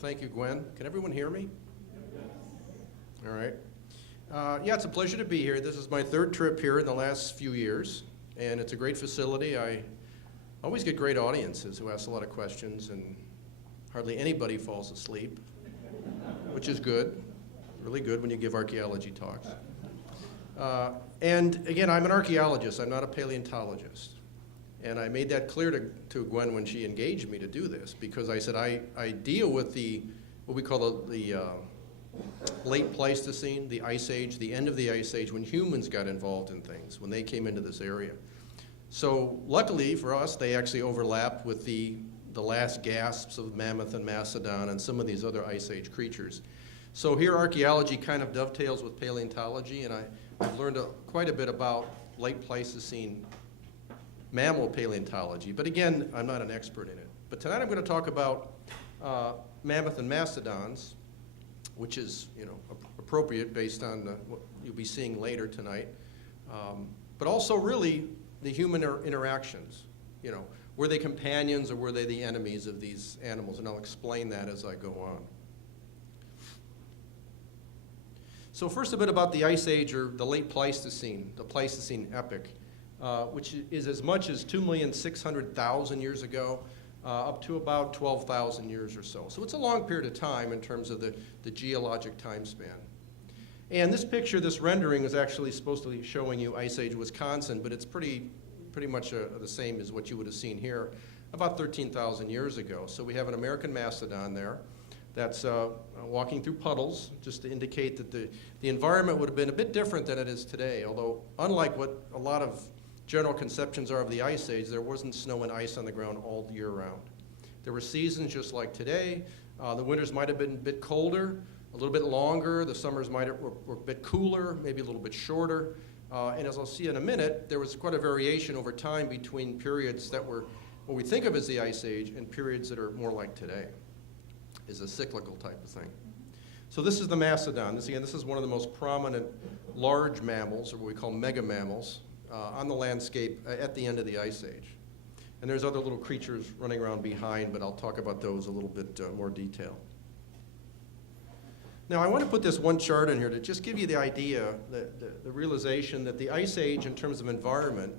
thank you, Gwen. Can everyone hear me? All right. Yeah, it's a pleasure to be here. This is my third trip here in the last few years, and it's a great facility. I always get great audiences who ask a lot of questions, and hardly anybody falls asleep, which is good, really good when you give archaeology talks. And again, I'm an archaeologist. I'm not a paleontologist. And I made that clear to Gwen when she engaged me to do this, because I said I deal with what we call the late Pleistocene, the Ice Age, the end of the Ice Age, when humans got involved in things, when they came into this area. So luckily for us, they actually overlapped with the last gasps of Mammoth and Mastodon and some of these other Ice Age creatures. So here archaeology kind of dovetails with paleontology, and I've learned quite a bit about late Pleistocene mammal paleontology. But again, I'm not an expert in it. But tonight I'm going to talk about Mammoth and Mastodons, which is, appropriate based on what you'll be seeing later tonight. But also really the human interactions. Were they companions or were they the enemies of these animals? And I'll explain that as I go on. So first a bit about the Ice Age, or the late Pleistocene, the Pleistocene epoch, which is as much as 2,600,000 years ago, up to about 12,000 years or so. So it's a long period of time in terms of the geologic time span. And this picture, this rendering, is actually supposed to be showing you Ice Age Wisconsin, but it's pretty much the same as what you would have seen here about 13,000 years ago. So we have an American mastodon there that's walking through puddles, just to indicate that the environment would have been a bit different than it is today, although unlike what a lot of general conceptions are of the Ice Age, there wasn't snow and ice on the ground all year round. There were seasons just like today. The winters might have been a bit colder, a little bit longer. The summers were a bit cooler, maybe a little bit shorter. And as I'll see in a minute, there was quite a variation over time between periods that were what we think of as the Ice Age and periods that are more like today, is a cyclical type of thing. So this is the mastodon. This is one of the most prominent large mammals, or what we call mega mammals, on the landscape at the end of the Ice Age. And there's other little creatures running around behind, but I'll talk about those a little bit more detail. Now I want to put this one chart in here to just give you the idea, the realization that the Ice Age in terms of environment,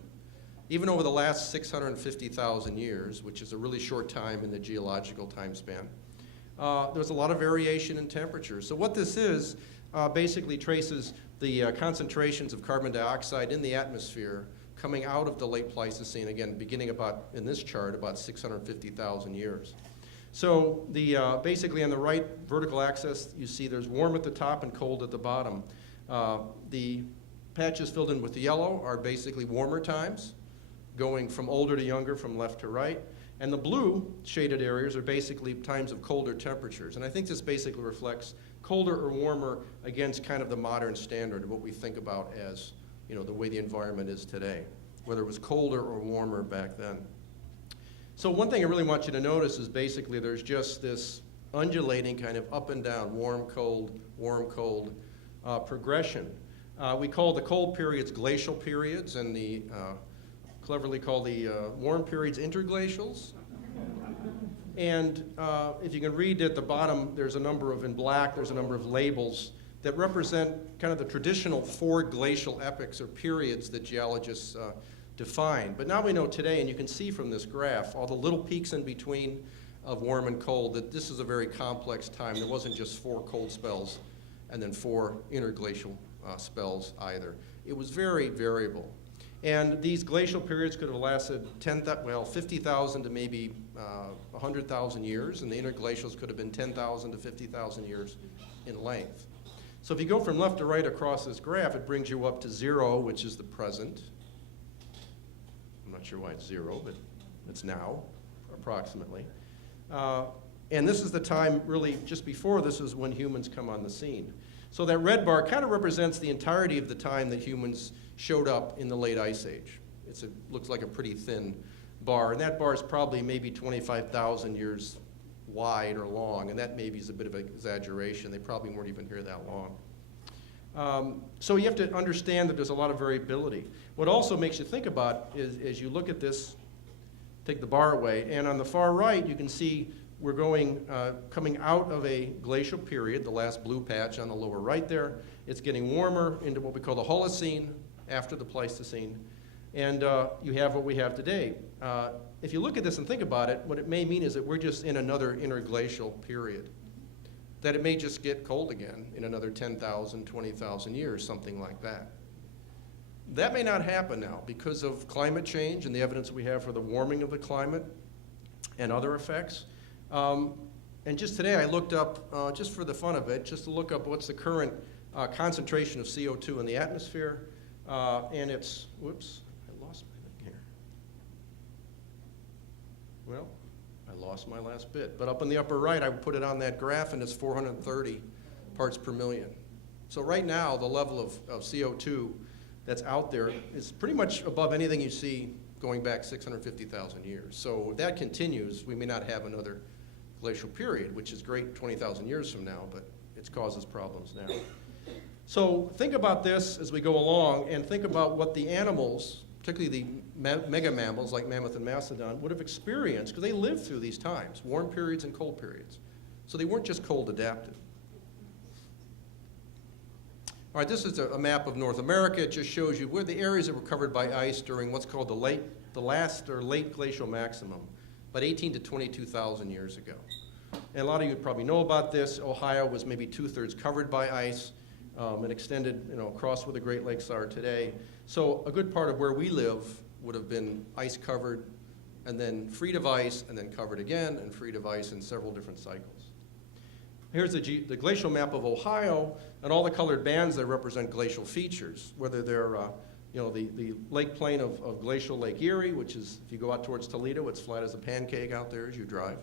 even over the last 650,000 years, which is a really short time in the geological time span, there's a lot of variation in temperature. So what this is basically traces the concentrations of carbon dioxide in the atmosphere coming out of the late Pleistocene, again, beginning about, in this chart, about 650,000 years. So basically on the right vertical axis, you see there's warm at the top and cold at the bottom. The patches filled in with the yellow are basically warmer times, going from older to younger, from left to right. And the blue shaded areas are basically times of colder temperatures. And I think this basically reflects colder or warmer against kind of the modern standard of what we think about as, the way the environment is today, whether it was colder or warmer back then. So one thing I really want you to notice is basically there's just this undulating kind of up and down, warm, cold, progression. We call the cold periods glacial periods, and the cleverly call the warm periods interglacials. And if you can read at the bottom, there's a number of, in black, there's a number of labels that represent kind of the traditional 4 glacial epochs or periods that geologists define. But now we know today, and you can see from this graph, all the little peaks in between of warm and cold, that this is a very complex time. There wasn't just 4 cold spells and then 4 interglacial spells either. It was very variable. And these glacial periods could have lasted 50,000 to maybe 100,000 years, and the interglacials could have been 10,000 to 50,000 years in length. So if you go from left to right across this graph, it brings you up to 0, which is the present. I'm not sure why it's 0, but it's now, approximately. And this is the time, really, just before this is when humans come on the scene. So that red bar kind of represents the entirety of the time that humans showed up in the late Ice Age. It looks like a pretty thin bar, and that bar is probably maybe 25,000 years wide or long, and that maybe is a bit of an exaggeration. They probably weren't even here that long. So you have to understand that there's a lot of variability. What also makes you think about is, as you look at this, take the bar away, and on the far right you can see we're coming out of a glacial period, the last blue patch on the lower right there. It's getting warmer into what we call the Holocene after the Pleistocene. And you have what we have today. If you look at this and think about it, what it may mean is that we're just in another interglacial period. That it may just get cold again in another 10,000, 20,000 years, something like that. That may not happen now because of climate change and the evidence we have for the warming of the climate and other effects. And just today I looked up, just for the fun of it, just to look up what's the current concentration of CO2 in the atmosphere. And it's, whoops, I lost my thing here. Well, I lost my last bit. But up in the upper right, I put it on that graph, and it's 430 parts per million. So right now, the level of CO2 that's out there is pretty much above anything you see going back 650,000 years. So if that continues, we may not have another glacial period, which is great 20,000 years from now, but it causes problems now. So think about this as we go along, and think about what the animals, particularly the mega mammals like Mammoth and Mastodon, would have experienced, because they lived through these times, warm periods and cold periods. So they weren't just cold adapted. All right, this is a map of North America. It just shows you where the areas that were covered by ice during what's called the last or late glacial maximum, about 18 to 22,000 years ago. And a lot of you probably know about this. Ohio was maybe 2/3 covered by ice. And extended, across where the Great Lakes are today. So a good part of where we live would have been ice covered, and then freed of ice, and then covered again, and freed of ice in several different cycles. Here's the Glacial Map of Ohio, and all the colored bands that represent glacial features, whether they're, the lake plain of glacial Lake Erie, which is, if you go out towards Toledo, it's flat as a pancake out there as you drive.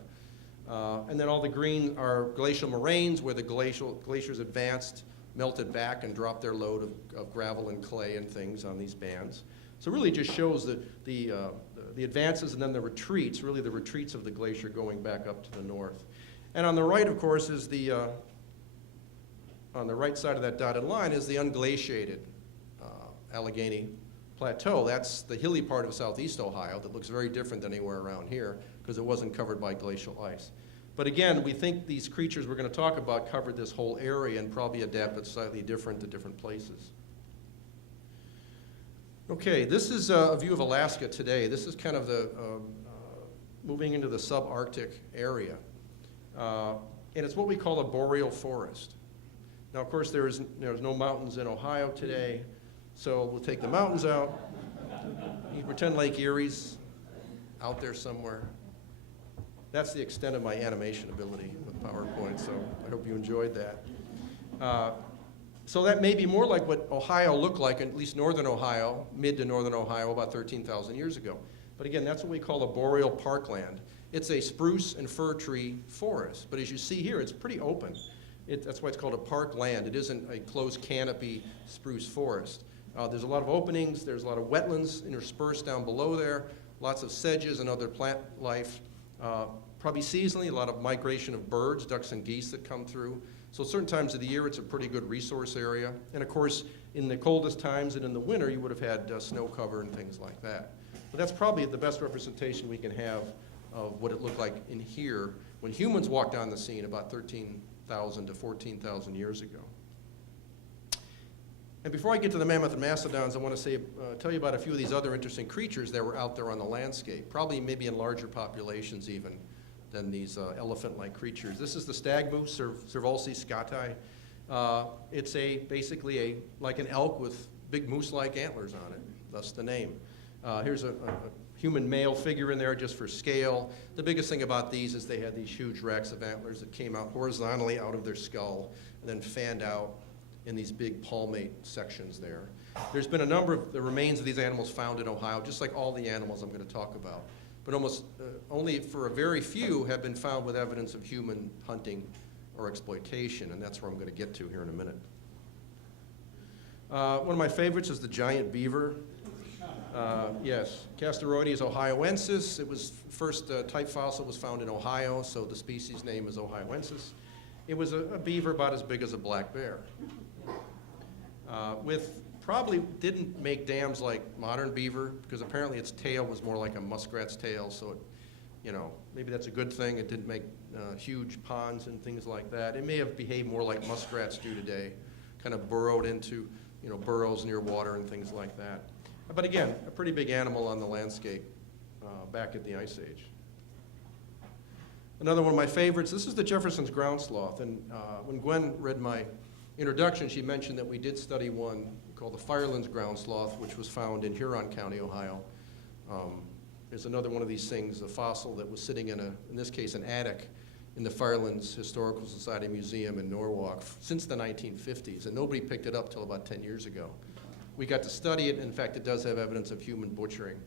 And then all the green are glacial moraines, where the glaciers advanced, melted back and dropped their load of gravel and clay and things on these bands. So it really just shows the advances and then the retreats, really the retreats of the glacier going back up to the north. And on the right, of course, is on the right side of that dotted line is the unglaciated Allegheny Plateau. That's the hilly part of southeast Ohio that looks very different than anywhere around here because it wasn't covered by glacial ice. But again, we think these creatures we're going to talk about covered this whole area and probably adapted slightly different to different places. Okay, this is a view of Alaska today. This is kind of the moving into the subarctic area. And it's what we call a boreal forest. Now, of course, there's no mountains in Ohio today, so we'll take the mountains out. You pretend Lake Erie's out there somewhere. That's the extent of my animation ability with PowerPoint, so I hope you enjoyed that. So that may be more like what Ohio looked like, at least northern Ohio, mid to northern Ohio, about 13,000 years ago. But again, that's what we call a boreal parkland. It's a spruce and fir tree forest, but as you see here, it's pretty open. That's why it's called a parkland. It isn't a closed canopy spruce forest. There's a lot of openings, there's a lot of wetlands interspersed down below there, lots of sedges and other plant life. Probably seasonally, a lot of migration of birds, ducks and geese that come through. So certain times of the year, it's a pretty good resource area. And of course, in the coldest times and in the winter, you would have had snow cover and things like that. But that's probably the best representation we can have of what it looked like in here when humans walked on the scene about 13,000 to 14,000 years ago. And before I get to the Mammoth and Mastodons, I want to tell you about a few of these other interesting creatures that were out there on the landscape, probably maybe in larger populations even than these elephant-like creatures. This is the Stag Moose, Cervulci scotti. It's basically like an elk with big moose-like antlers on it, thus the name. Here's a human male figure in there just for scale. The biggest thing about these is they had these huge racks of antlers that came out horizontally out of their skull and then fanned out in these big palmate sections there. There's been a number of the remains of these animals found in Ohio, just like all the animals I'm going to talk about. But almost only for a very few have been found with evidence of human hunting or exploitation, and that's where I'm going to get to here in a minute. One of my favorites is the giant beaver. Yes, Castorides ohioensis. It was first type fossil was found in Ohio, so the species name is ohioensis. It was a beaver about as big as a black bear. Probably didn't make dams like modern beaver because apparently its tail was more like a muskrat's tail, so it maybe that's a good thing. It didn't make huge ponds and things like that. It may have behaved more like muskrats do today, kind of burrowed into, burrows near water and things like that. But again, a pretty big animal on the landscape back at the Ice Age. Another one of my favorites, this is the Jefferson's ground sloth. And when Gwen read my introduction, she mentioned that we did study one called the Firelands ground sloth, which was found in Huron County, Ohio. There's another one of these things, a fossil that was sitting in this case, an attic in the Firelands Historical Society Museum in Norwalk since the 1950s, and nobody picked it up till about 10 years ago. We got to study it. In fact, it does have evidence of human butchering,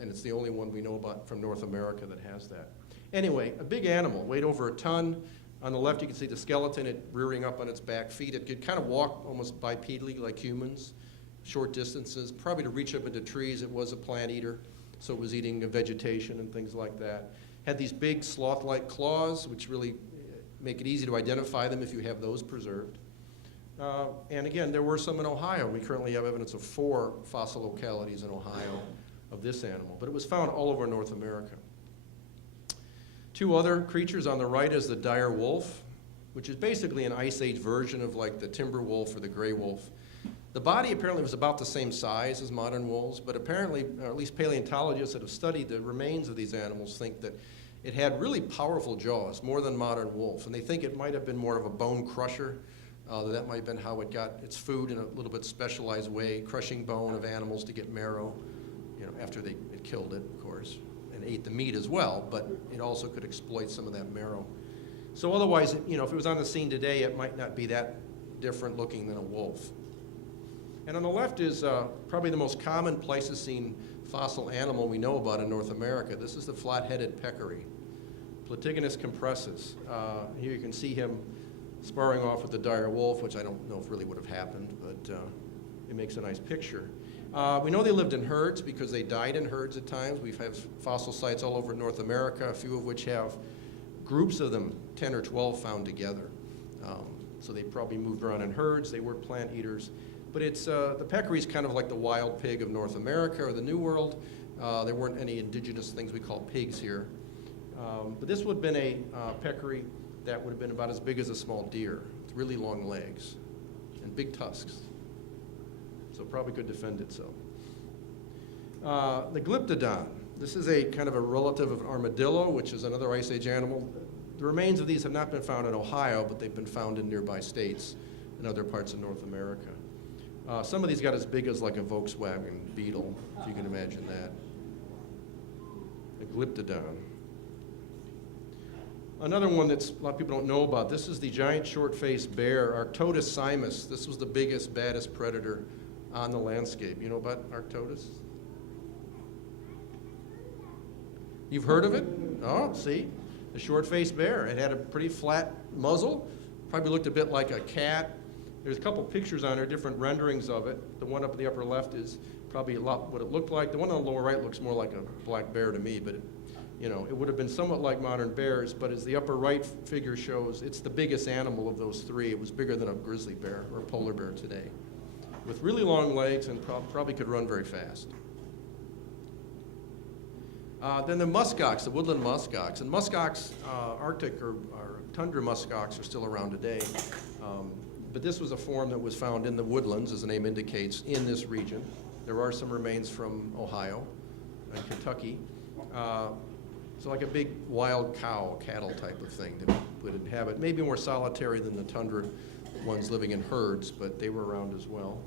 and it's the only one we know about from North America that has that. Anyway, a big animal, weighed over a ton. On the left, you can see the skeleton, it rearing up on its back feet. It could kind of walk almost bipedally like humans, short distances, probably to reach up into trees. It was a plant eater, so it was eating vegetation and things like that. Had these big sloth-like claws, which really make it easy to identify them if you have those preserved. And again, there were some in Ohio. We currently have evidence of 4 fossil localities in Ohio of this animal, but it was found all over North America. 2 other creatures on the right is the Direwolf, which is basically an Ice Age version of like the timber wolf or the gray wolf. The body apparently was about the same size as modern wolves, but apparently, or at least paleontologists that have studied the remains of these animals think that it had really powerful jaws, more than modern wolf, and they think it might have been more of a bone crusher. That might have been how it got its food in a little bit specialized way, crushing bone of animals to get marrow, after it killed it, of course, and ate the meat as well, but it also could exploit some of that marrow. So otherwise, if it was on the scene today, it might not be that different looking than a wolf. And on the left is probably the most common Pleistocene fossil animal we know about in North America. This is the flat-headed peccary, Platygonus compressus. Here you can see him sparring off with the dire wolf, which I don't know if really would have happened, but it makes a nice picture. We know they lived in herds because they died in herds at times. We have fossil sites all over North America, a few of which have groups of them, 10 or 12 found together. So they probably moved around in herds. They were plant eaters. But it's the peccary is kind of like the wild pig of North America or the New World. There weren't any indigenous things we call pigs here. But this would have been a peccary that would have been about as big as a small deer, with really long legs and big tusks. So probably could defend itself. The Glyptodont. This is a kind of a relative of armadillo, which is another Ice Age animal. The remains of these have not been found in Ohio, but they've been found in nearby states and other parts of North America. Some of these got as big as like a Volkswagen Beetle, if you can imagine that. The Glyptodont. Another one that a lot of people don't know about, this is the giant short-faced bear, Arctodus simus. This was the biggest, baddest predator on the landscape. You know about Arctodus? You've heard of it? Oh, see? The short-faced bear. It had a pretty flat muzzle, probably looked a bit like a cat. There's a couple pictures on there, different renderings of it. The one up in the upper left is probably a lot what it looked like. The one on the lower right looks more like a black bear to me, but it would have been somewhat like modern bears, but as the upper right figure shows, it's the biggest animal of those 3. It was bigger than a grizzly bear or a polar bear today, with really long legs and probably could run very fast. Then the musk ox, the woodland musk ox. And musk ox, Arctic or tundra musk ox are still around today. But this was a form that was found in the woodlands, as the name indicates, in this region. There are some remains from Ohio and Kentucky. So like a big wild cow, cattle type of thing that would inhabit, maybe more solitary than the tundra ones living in herds, but they were around as well.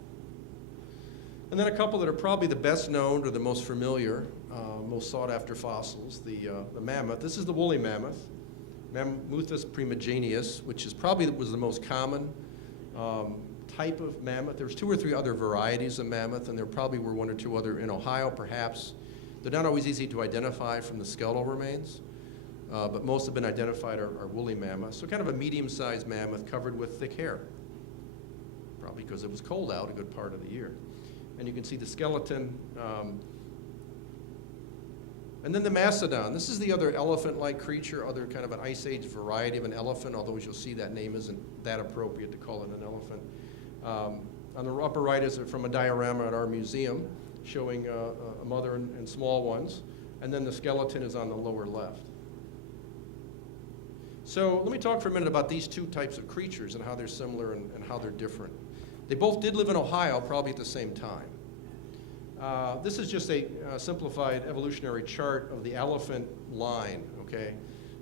And then a couple that are probably the best known or the most familiar, most sought after fossils, the mammoth. This is the woolly mammoth, Mammuthus primigenius, which is probably was the most common type of mammoth. There's 2 or 3 other varieties of mammoth, and there probably were 1 or 2 other in Ohio, perhaps. They're not always easy to identify from the skeletal remains, but most have been identified are woolly mammoths. So kind of a medium-sized mammoth covered with thick hair, probably because it was cold out a good part of the year. And you can see the skeleton. And then the Mastodon. This is the other elephant-like creature, other kind of an Ice Age variety of an elephant, although as you'll see, that name isn't that appropriate to call it an elephant. On the upper right is from a diorama at our museum showing a mother and small ones. and then the skeleton is on the lower left. So let me talk for a minute about these two types of creatures and how they're similar and how they're different. They both did live in Ohio, probably at the same time. This is just a simplified evolutionary chart of the elephant line, okay?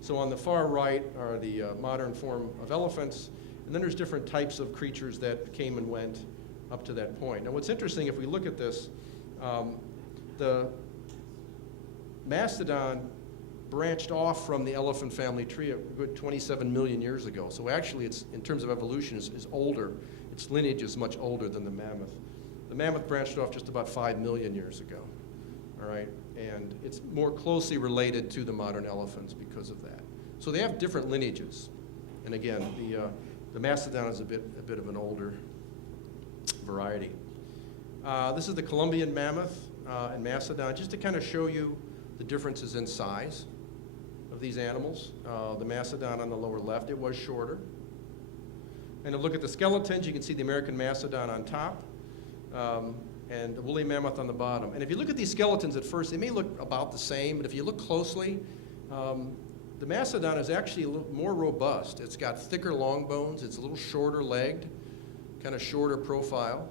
So on the far right are the modern form of elephants, and then there's different types of creatures that came and went up to that point. Now what's interesting, if we look at this, the Mastodon branched off from the elephant family tree a good 27 million years ago. So actually, it's, in terms of evolution, is older. Its lineage is much older than the mammoth. The mammoth branched off just about 5 million years ago, all right? And it's more closely related to the modern elephants because of that. So they have different lineages. And again, the Mastodon is a bit of an older variety. This is the Colombian mammoth and Mastodon, just to kind of show you the differences in size of these animals. The Mastodon on the lower left, it was shorter. And to look at the skeletons, you can see the American Mastodon on top and the woolly mammoth on the bottom. And if you look at these skeletons at first, they may look about the same, but if you look closely, the Mastodon is actually a little more robust. It's got thicker long bones, it's a little shorter legged, kind of shorter profile.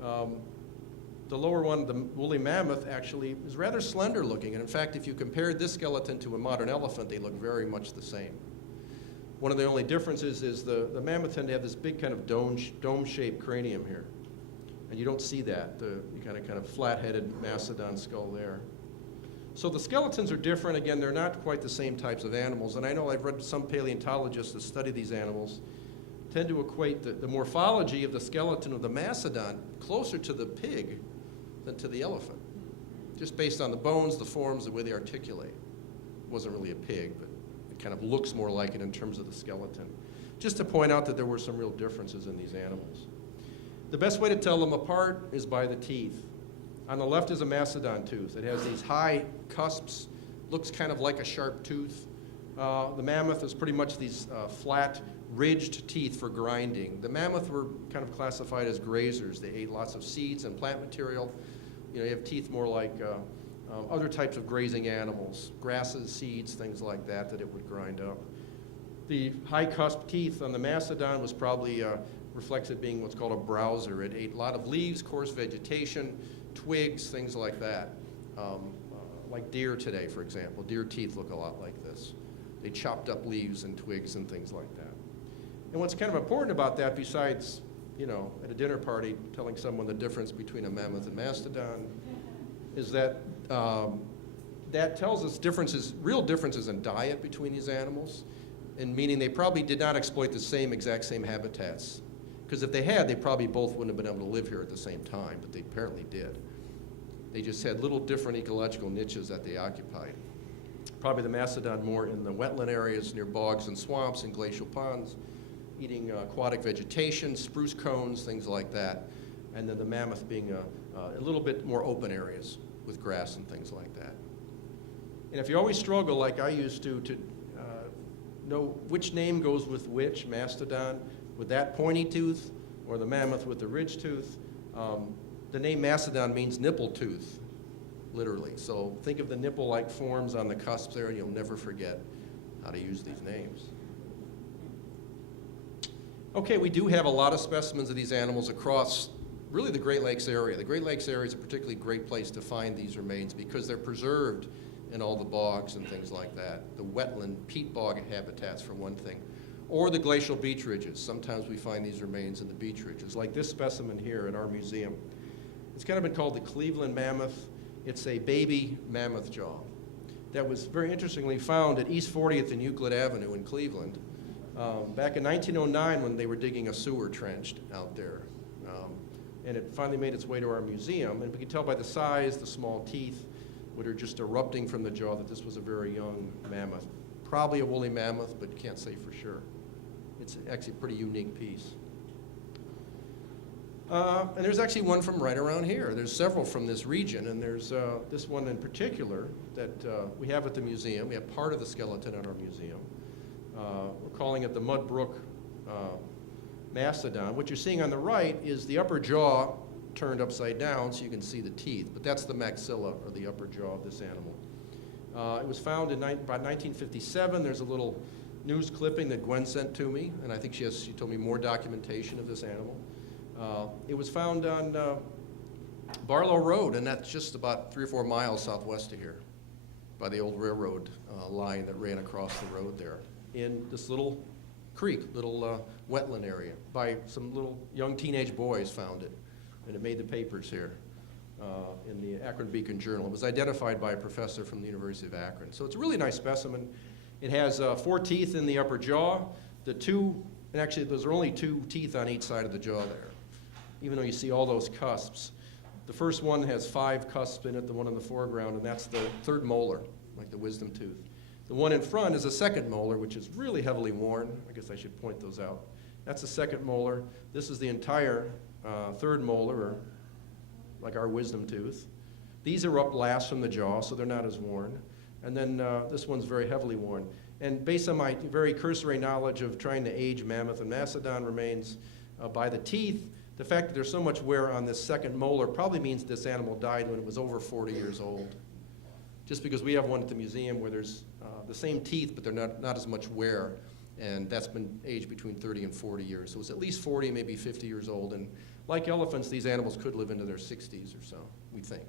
The lower one, the woolly mammoth, actually is rather slender looking. And in fact, if you compared this skeleton to a modern elephant, they look very much the same. One of the only differences is the mammoth tend to have this big kind of dome-shaped cranium here. And you don't see that, the kind of flat-headed mastodon skull there. So the skeletons are different. Again, they're not quite the same types of animals. And I know I've read some paleontologists that study these animals tend to equate the morphology of the skeleton of the mastodon closer to the pig than to the elephant, just based on the bones, the forms, the way they articulate. It wasn't really a pig, but it kind of looks more like it in terms of the skeleton. Just to point out that there were some real differences in these animals. The best way to tell them apart is by the teeth. On the left is a mastodon tooth. It has these high cusps, looks kind of like a sharp tooth. The mammoth is pretty much these flat, ridged teeth for grinding. The mammoth were kind of classified as grazers. They ate lots of seeds and plant material. You know, you have teeth more like other types of grazing animals, grasses, seeds, things like that it would grind up. The high cusp teeth on the mastodon was probably reflects it being what's called a browser. It ate a lot of leaves, coarse vegetation, twigs, things like that. Like deer today, for example. Deer teeth look a lot like this. They chopped up leaves and twigs and things like that. And what's kind of important about that, besides, you know, at a dinner party telling someone the difference between a mammoth and mastodon, is that that tells us differences, real differences in diet between these animals, and meaning they probably did not exploit the exact same habitats. Because if they had, they probably both wouldn't have been able to live here at the same time, but they apparently did. They just had little different ecological niches that they occupied. Probably the mastodon more in the wetland areas near bogs and swamps and glacial ponds, eating aquatic vegetation, spruce cones, things like that. And then the mammoth being a little bit more open areas with grass and things like that. And if you always struggle, like I used to know which name goes with which, mastodon with that pointy tooth or the mammoth with the ridge tooth, the name mastodon means nipple tooth, literally. So think of the nipple-like forms on the cusps there, and you'll never forget how to use these names. Okay, we do have a lot of specimens of these animals across really the Great Lakes area. The Great Lakes area is a particularly great place to find these remains because they're preserved in all the bogs and things like that. The wetland, peat bog habitats for one thing, or the glacial beach ridges. Sometimes we find these remains in the beach ridges, like this specimen here at our museum. It's kind of been called the Cleveland mammoth. It's a baby mammoth jaw that was very interestingly found at East 40th and Euclid Avenue in Cleveland back in 1909 when they were digging a sewer trench out there. And it finally made its way to our museum, and we could tell by the size, the small teeth, which are just erupting from the jaw, that this was a very young mammoth. Probably a woolly mammoth, but can't say for sure. It's actually a pretty unique piece. And there's actually one from right around here. There's several from this region, and there's this one in particular that we have at the museum. We have part of the skeleton at our museum. We're calling it the Mudbrook Mastodon. What you're seeing on the right is the upper jaw turned upside down so you can see the teeth, but that's the maxilla, or the upper jaw of this animal. It was found in about 1957. There's a little news clipping that Gwen sent to me, and I think she told me more documentation of this animal. It was found on Barlow Road, and that's just about 3 or 4 miles southwest of here, by the old railroad line that ran across the road there, in this little creek, little wetland area, by some little young teenage boys found it, and it made the papers here in the Akron Beacon Journal. It was identified by a professor from the University of Akron. So it's a really nice specimen. It has 4 teeth in the upper jaw. And actually those are only 2 teeth on each side of the jaw there, even though you see all those cusps. The first one has 5 cusps in it, the one in the foreground, and that's the 3rd molar, like the wisdom tooth. The one in front is a 2nd molar, which is really heavily worn. I guess I should point those out. That's the 2nd molar. This is the entire 3rd molar, or like our wisdom tooth. These are up last from the jaw, so they're not as worn. And then this one's very heavily worn. And based on my very cursory knowledge of trying to age mammoth and mastodon remains by the teeth, the fact that there's so much wear on this 2nd molar probably means this animal died when it was over 40 years old. Just because we have one at the museum where there's the same teeth, but they're not as much wear. And that's been aged between 30 and 40 years. So it's at least 40, maybe 50 years old. And like elephants, these animals could live into their 60s or so, we think.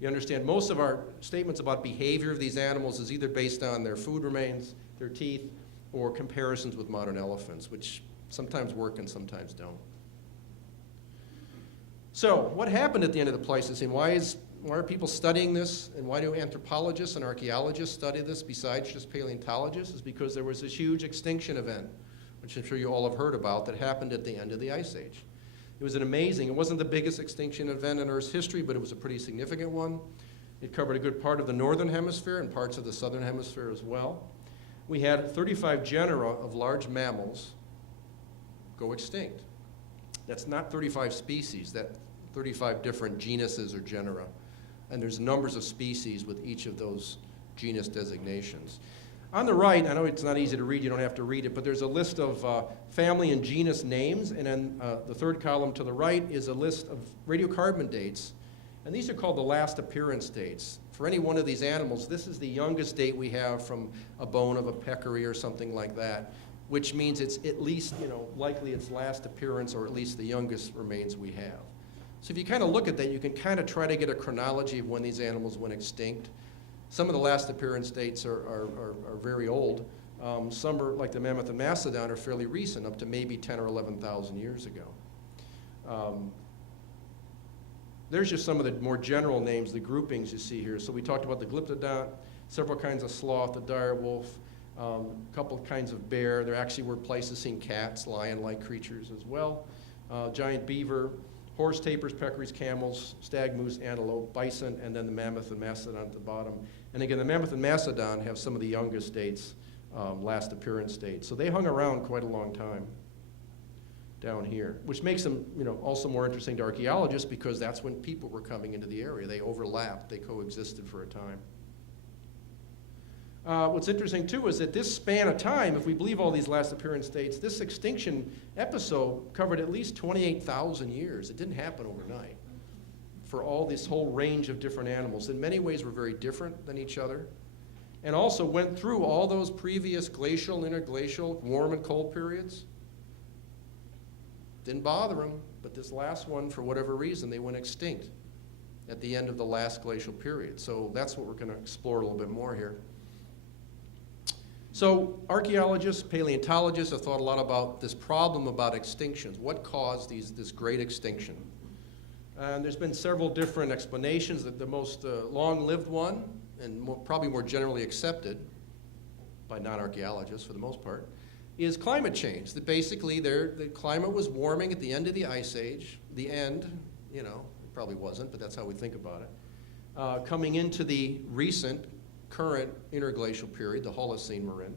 You understand, most of our statements about behavior of these animals is either based on their food remains, their teeth, or comparisons with modern elephants, which sometimes work and sometimes don't. So, what happened at the end of the Pleistocene? Why are people studying this, and why do anthropologists and archaeologists study this besides just paleontologists? Is because there was this huge extinction event, which I'm sure you all have heard about, that happened at the end of the Ice Age. It was it wasn't the biggest extinction event in Earth's history, but it was a pretty significant one. It covered a good part of the northern hemisphere and parts of the southern hemisphere as well. We had 35 genera of large mammals go extinct. That's not 35 species, that's 35 different genuses or genera. And there's numbers of species with each of those genus designations. On the right, I know it's not easy to read, you don't have to read it, but there's a list of family and genus names, and then the 3rd column to the right is a list of radiocarbon dates, and these are called the last appearance dates. For any one of these animals, this is the youngest date we have from a bone of a peccary or something like that, which means it's at least, likely its last appearance, or at least the youngest remains we have. So if you kind of look at that, you can kind of try to get a chronology of when these animals went extinct. Some of the last appearance dates are very old. Some are, like the mammoth and mastodon, are fairly recent, up to maybe 10 or 11,000 years ago. There's just some of the more general names, the groupings you see here. So we talked about the Glyptodont, several kinds of sloth, the direwolf, a couple of kinds of bear. There actually were Pleistocene cats, lion-like creatures as well. Giant beaver, horse tapirs, peccaries, camels, stag moose, antelope, bison, and then the mammoth and mastodon at the bottom. And again, the mammoth and mastodon have some of the youngest dates, last appearance dates. So they hung around quite a long time down here, which makes them, also more interesting to archaeologists because that's when people were coming into the area. They overlapped, they coexisted for a time. What's interesting too is that this span of time, if we believe all these last appearance dates, this extinction episode covered at least 28,000 years. It didn't happen overnight. For all this whole range of different animals, in many ways were very different than each other, and also went through all those previous glacial, interglacial, warm and cold periods. Didn't bother them, but this last one, for whatever reason, they went extinct at the end of the last glacial period. So that's what we're going to explore a little bit more here. So archaeologists, paleontologists have thought a lot about this problem about extinctions. What caused this great extinction? And there's been several different explanations. That the most long-lived one, and probably more generally accepted by non-archaeologists for the most part, is climate change. That basically the climate was warming at the end of the Ice Age. The end, it probably wasn't, but that's how we think about it. Coming into the recent current interglacial period, the Holocene we're in,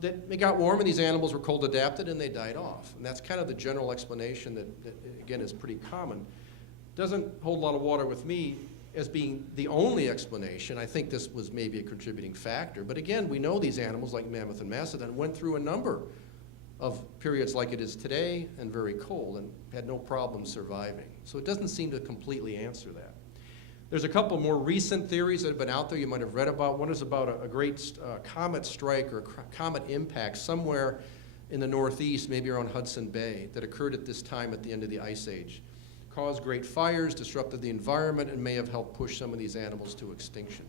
that it got warm and these animals were cold adapted and they died off. And that's kind of the general explanation that again, is pretty common. Doesn't hold a lot of water with me as being the only explanation. I think this was maybe a contributing factor. But again, we know these animals, like mammoth and mastodon, went through a number of periods like it is today and very cold and had no problem surviving. So it doesn't seem to completely answer that. There's a couple more recent theories that have been out there you might have read about. One is about a great comet strike or comet impact somewhere in the northeast, maybe around Hudson Bay, that occurred at this time at the end of the Ice Age. Caused great fires, disrupted the environment, and may have helped push some of these animals to extinction.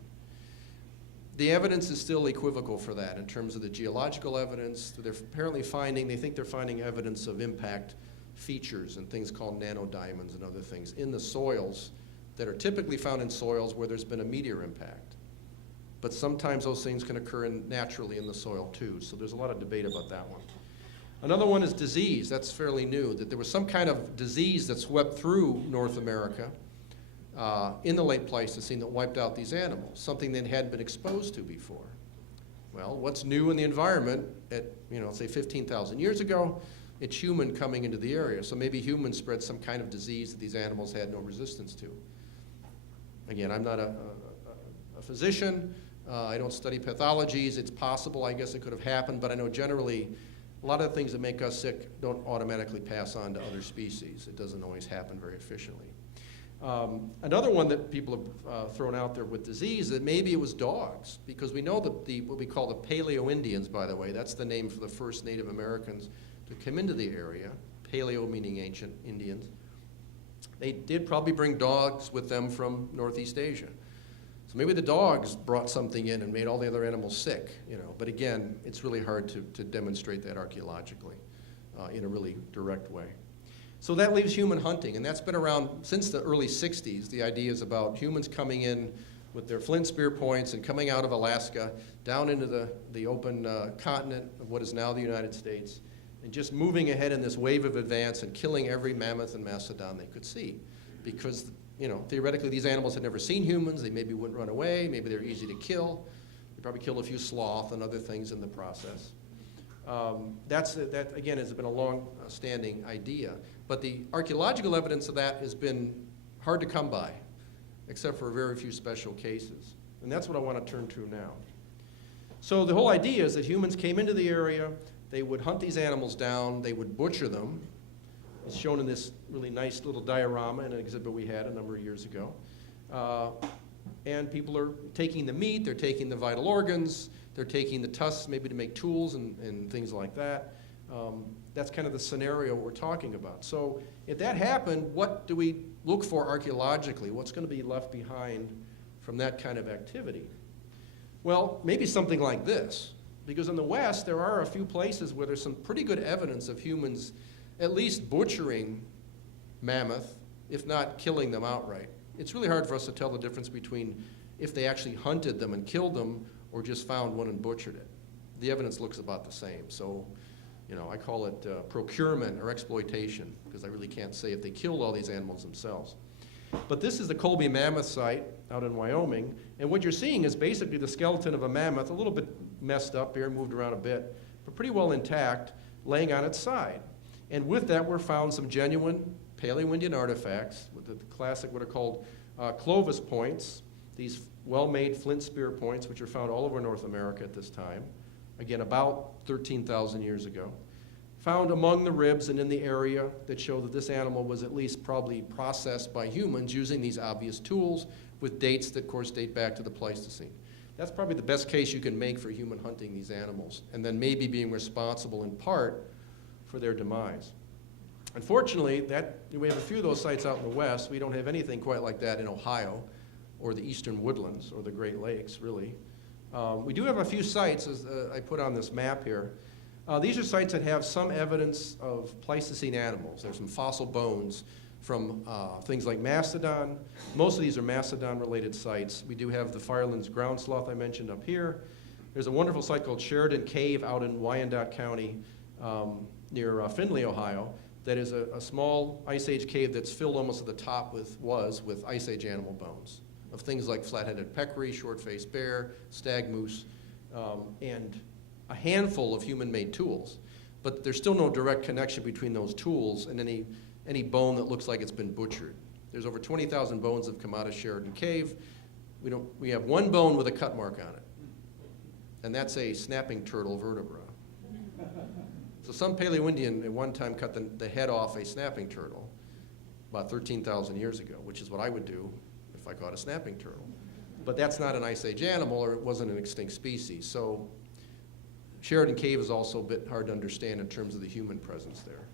The evidence is still equivocal for that in terms of the geological evidence. They're apparently they think they're finding evidence of impact features and things called nanodiamonds and other things in the soils that are typically found in soils where there's been a meteor impact. But sometimes those things can occur naturally in the soil too, so there's a lot of debate about that one. Another one is disease. That's fairly new, that there was some kind of disease that swept through North America in the late Pleistocene that wiped out these animals, something they hadn't been exposed to before. Well, what's new in the environment at, say 15,000 years ago? It's human coming into the area. So maybe humans spread some kind of disease that these animals had no resistance to. Again, I'm not a physician. I don't study pathologies. It's possible, I guess it could have happened, but I know generally a lot of the things that make us sick don't automatically pass on to other species. It doesn't always happen very efficiently. Another one that people have thrown out there with disease, that maybe it was dogs, because we know that what we call the Paleo-Indians, by the way, that's the name for the first Native Americans to come into the area, Paleo meaning ancient Indians. They did probably bring dogs with them from Northeast Asia. So maybe the dogs brought something in and made all the other animals sick, But again, it's really hard to demonstrate that archaeologically in a really direct way. So that leaves human hunting, and that's been around since the early 60s. The idea is about humans coming in with their flint spear points and coming out of Alaska down into the open continent of what is now the United States, and just moving ahead in this wave of advance and killing every mammoth and mastodon they could see. Because, theoretically these animals had never seen humans, they maybe wouldn't run away, maybe they're easy to kill. They probably killed a few sloth and other things in the process. That again, has been a long-standing idea. But the archaeological evidence of that has been hard to come by, except for very few special cases. And that's what I want to turn to now. So the whole idea is that humans came into the area, they would hunt these animals down, they would butcher them. It's shown in this really nice little diorama in an exhibit we had a number of years ago. And people are taking the meat, they're taking the vital organs, they're taking the tusks maybe to make tools and things like that. That's kind of the scenario we're talking about. So if that happened, what do we look for archaeologically? What's going to be left behind from that kind of activity? Well, maybe something like this. Because in the West, there are a few places where there's some pretty good evidence of humans at least butchering mammoth, if not killing them outright. It's really hard for us to tell the difference between if they actually hunted them and killed them or just found one and butchered it. The evidence looks about the same. So, I call it procurement or exploitation, because I really can't say if they killed all these animals themselves. But this is the Colby Mammoth site out in Wyoming, and what you're seeing is basically the skeleton of a mammoth, a little bit messed up here, moved around a bit, but pretty well intact, laying on its side. And with that were found some genuine Paleo-Indian artifacts, with the classic what are called Clovis points, these well-made flint spear points, which are found all over North America at this time, again about 13,000 years ago, found among the ribs and in the area that show that this animal was at least probably processed by humans using these obvious tools with dates that, of course, date back to the Pleistocene. That's probably the best case you can make for human hunting these animals, and then maybe being responsible in part for their demise. Unfortunately, we have a few of those sites out in the West. We don't have anything quite like that in Ohio or the eastern woodlands or the Great Lakes, really. We do have a few sites, as I put on this map here. These are sites that have some evidence of Pleistocene animals. There's some fossil bones from things like Mastodon. Most of these are Mastodon-related sites. We do have the Firelands ground sloth I mentioned up here. There's a wonderful site called Sheridan Cave out in Wyandotte County near Findlay, Ohio, that is a small Ice Age cave that's filled almost to the top with Ice Age animal bones of things like flat-headed peccary, short-faced bear, stag moose, and a handful of human-made tools. But there's still no direct connection between those tools and any bone that looks like it's been butchered. There's over 20,000 bones that have come out of Sheridan Cave. We have one bone with a cut mark on it, and that's a snapping turtle vertebra. So some Paleo-Indian at one time cut the head off a snapping turtle about 13,000 years ago, which is what I would do if I caught a snapping turtle. But that's not an Ice Age animal, or it wasn't an extinct species. So Sheridan Cave is also a bit hard to understand in terms of the human presence there.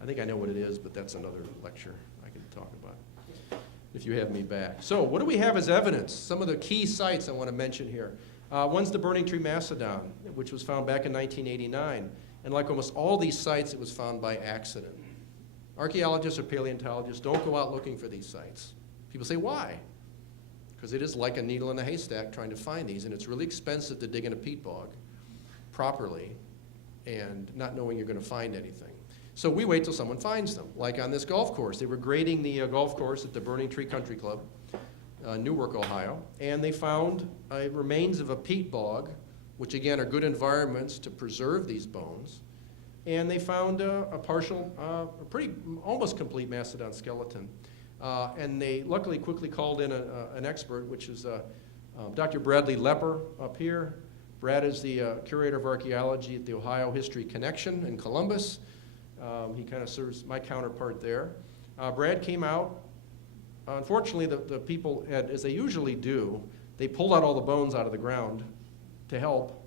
I think I know what it is, but that's another lecture I can talk about if you have me back. So what do we have as evidence? Some of the key sites I want to mention here. One's the Burning Tree Mastodon, which was found back in 1989. And like almost all these sites, it was found by accident. Archaeologists or paleontologists don't go out looking for these sites. People say, why? Because it is like a needle in a haystack trying to find these, and it's really expensive to dig in a peat bog properly and not knowing you're going to find anything. So we wait till someone finds them. Like on this golf course, they were grading the golf course at the Burning Tree Country Club, Newark, Ohio, and they found remains of a peat bog, which again are good environments to preserve these bones. And they found a partial, a pretty almost complete Mastodon skeleton. And they luckily quickly called in an expert, which is Dr. Bradley Lepper up here. Brad is the curator of archaeology at the Ohio History Connection in Columbus. He kind of serves my counterpart there. Brad came out. Unfortunately, the people had, as they usually do, they pulled out all the bones out of the ground to help.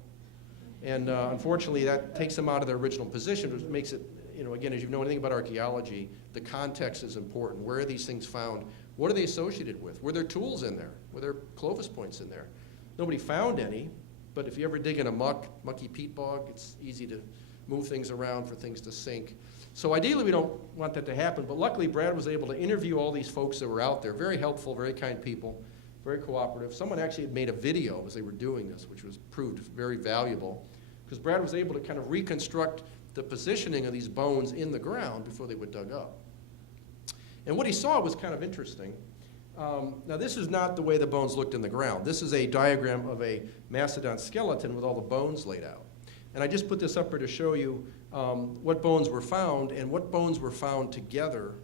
And unfortunately, that takes them out of their original position, which makes it, you know, again, as you know anything about archaeology, the context is important. Where are these things found? What are they associated with? Were there tools in there? Were there Clovis points in there? Nobody found any, but if you ever dig in a mucky peat bog, it's easy to move things around for things to sink. So ideally, we don't want that to happen, but luckily, Brad was able to interview all these folks that were out there. Very helpful, very kind people, very cooperative. Someone actually had made a video as they were doing this, which was proved very valuable, because Brad was able to kind of reconstruct the positioning of these bones in the ground before they were dug up. And what he saw was kind of interesting. Now, this is not the way the bones looked in the ground. This is a diagram of a Mastodon skeleton with all the bones laid out. And I just put this up here to show you what bones were found and what bones were found together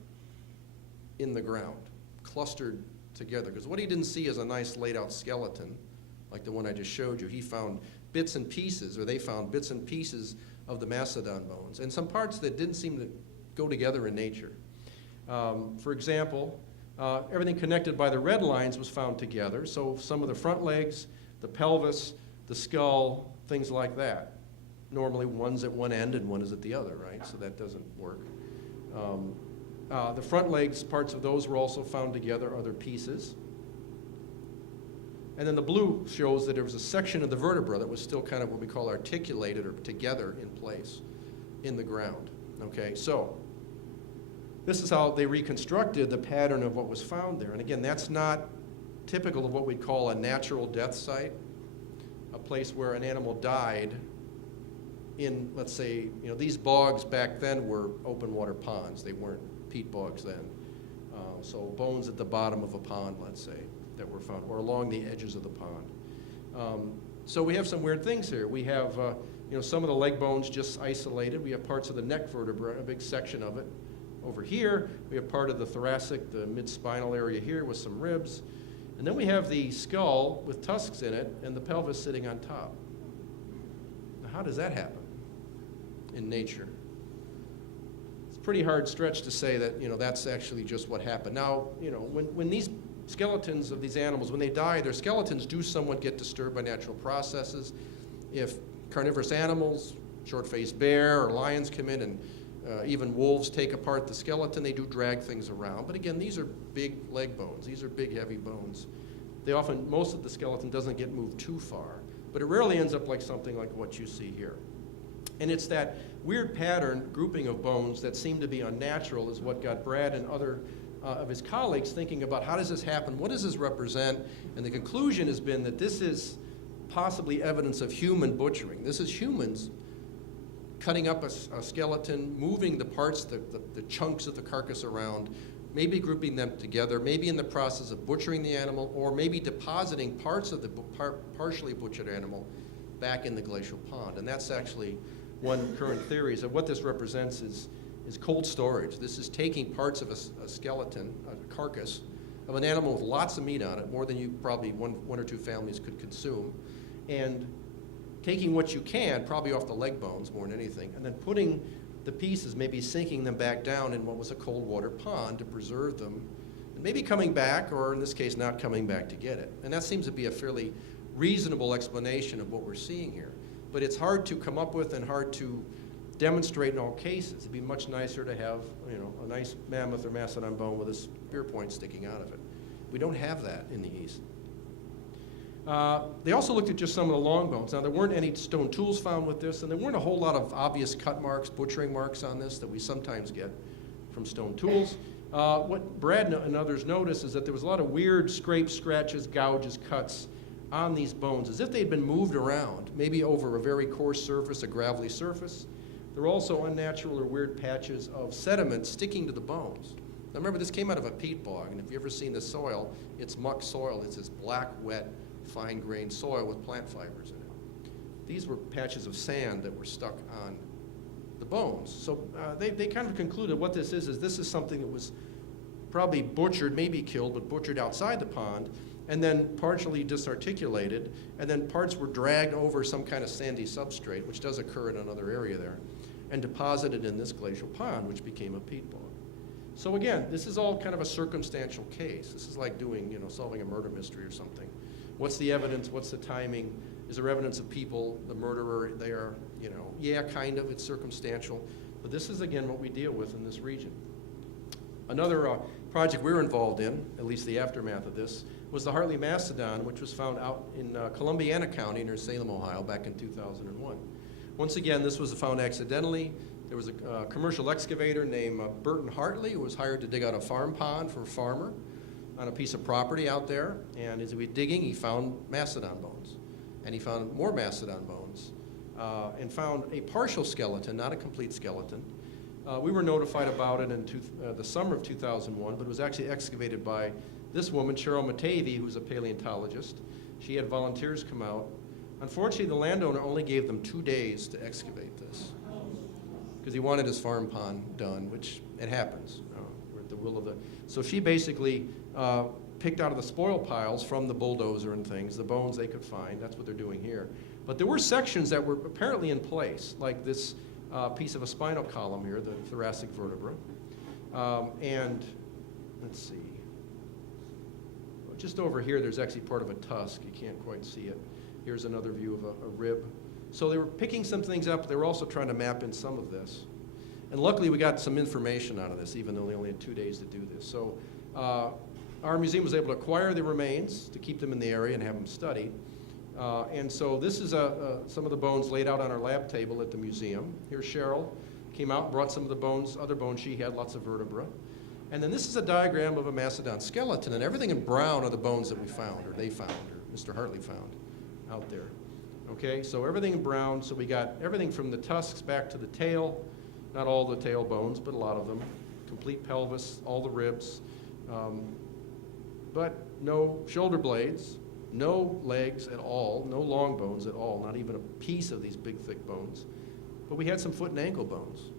in the ground, clustered together. Because what he didn't see is a nice laid out skeleton, like the one I just showed you. He found bits and pieces, or they found bits and pieces of the Mastodon bones, and some parts that didn't seem to go together in nature. For example, everything connected by the red lines was found together, so some of the front legs, the pelvis, the skull, things like that. Normally one's at one end and one is at the other, right? So that doesn't work. The front legs, parts of those were also found together, other pieces. And then the blue shows that there was a section of the vertebra that was still kind of what we call articulated or together in place in the ground. Okay, so this is how they reconstructed the pattern of what was found there. And again, that's not typical of what we'd call a natural death site, a place where an animal died in, let's say, you know, these bogs back then were open water ponds. They weren't peat bogs then. So bones at the bottom of a pond, let's say, that were found, or along the edges of the pond. So we have some weird things here. We have, you know, some of the leg bones just isolated. We have parts of the neck vertebra, a big section of it. Over here, we have part of the thoracic, the mid-spinal area here with some ribs. And then we have the skull with tusks in it and the pelvis sitting on top. Now, how does that happen in nature? It's a pretty hard stretch to say that, you know, that's actually just what happened. Now, you know, when these skeletons of these animals, when they die, their skeletons do somewhat get disturbed by natural processes. If carnivorous animals, short-faced bear or lions come in and even wolves take apart the skeleton, they do drag things around. But again, these are big leg bones. These are big, heavy bones. They often, most of the skeleton doesn't get moved too far, but it rarely ends up like something like what you see here. And it's that weird pattern, grouping of bones that seem to be unnatural is what got Brad and other of his colleagues thinking about how does this happen, what does this represent, and the conclusion has been that this is possibly evidence of human butchering. This is humans cutting up a skeleton, moving the parts, the chunks of the carcass around, maybe grouping them together, maybe in the process of butchering the animal, or maybe depositing parts of the partially butchered animal back in the glacial pond. And that's actually one current theory, is that what this represents is cold storage. This is taking parts of a skeleton, a carcass, of an animal with lots of meat on it, more than you probably one or two families could consume, and taking what you can, probably off the leg bones more than anything, and then putting the pieces, maybe sinking them back down in what was a cold water pond to preserve them maybe coming back, or in this case, not coming back to get it. And that seems to be a fairly reasonable explanation of what we're seeing here. But it's hard to come up with and hard to demonstrate in all cases. It'd be much nicer to have, you know, a nice mammoth or mastodon bone with a spear point sticking out of it. We don't have that in the east. They also looked at just some of the long bones. Now, there weren't any stone tools found with this, and there weren't a whole lot of obvious cut marks, butchering marks on this that we sometimes get from stone tools. What Brad and others noticed is that there was a lot of weird scrapes, scratches, gouges, cuts on these bones, as if they'd been moved around, maybe over a very coarse surface, a gravelly surface. There were also unnatural or weird patches of sediment sticking to the bones. Now remember, this came out of a peat bog, and if you've ever seen the soil, it's muck soil. It's this black, wet, fine-grained soil with plant fibers in it. These were patches of sand that were stuck on the bones. So they kind of concluded what this is something that was probably butchered, maybe killed, but butchered outside the pond, and then partially disarticulated, and then parts were dragged over some kind of sandy substrate, which does occur in another area there, and deposited in this glacial pond, which became a peat bog. So again, this is all kind of a circumstantial case. This is like doing, you know, solving a murder mystery or something. What's the evidence? What's the timing? Is there evidence of people, the murderer there? You know, yeah, kind of, it's circumstantial. But this is, again, what we deal with in this region. Another project we were involved in, at least the aftermath of this, was the Hartley Mastodon, which was found out in Colombian County near Salem, Ohio, back in 2001. Once again, this was found accidentally. There was a commercial excavator named Burton Hartley who was hired to dig out a farm pond for a farmer on a piece of property out there. And as he was digging, he found mastodon bones. And he found more mastodon bones and found a partial skeleton, not a complete skeleton. We were notified about it in the summer of 2001, but it was actually excavated by this woman, Cheryl Matavy, who's a paleontologist. She had volunteers come out. Unfortunately, the landowner only gave them 2 days to excavate this because he wanted his farm pond done, which it happens. We're at the will of the... So she basically picked out of the spoil piles from the bulldozer and things, the bones they could find. That's what they're doing here. But there were sections that were apparently in place, like this piece of a spinal column here, the thoracic vertebra. And let's see. Just over here, there's actually part of a tusk. You can't quite see it. Here's another view of a rib. So they were picking some things up. They were also trying to map in some of this. And luckily, we got some information out of this, even though they only had 2 days to do this. So our museum was able to acquire the remains to keep them in the area and have them studied. And so this is some of the bones laid out on our lab table at the museum. Here's Cheryl. Came out and brought some of the bones, other bones she had, lots of vertebra. And then this is a diagram of a Mastodon skeleton, and everything in brown are the bones that we found, or they found, or Mr. Hartley found out there. Okay, so everything in brown, so we got everything from the tusks back to the tail, not all the tail bones, but a lot of them, complete pelvis, all the ribs, but no shoulder blades, no legs at all, no long bones at all, not even a piece of these big, thick bones. But we had some foot and ankle bones.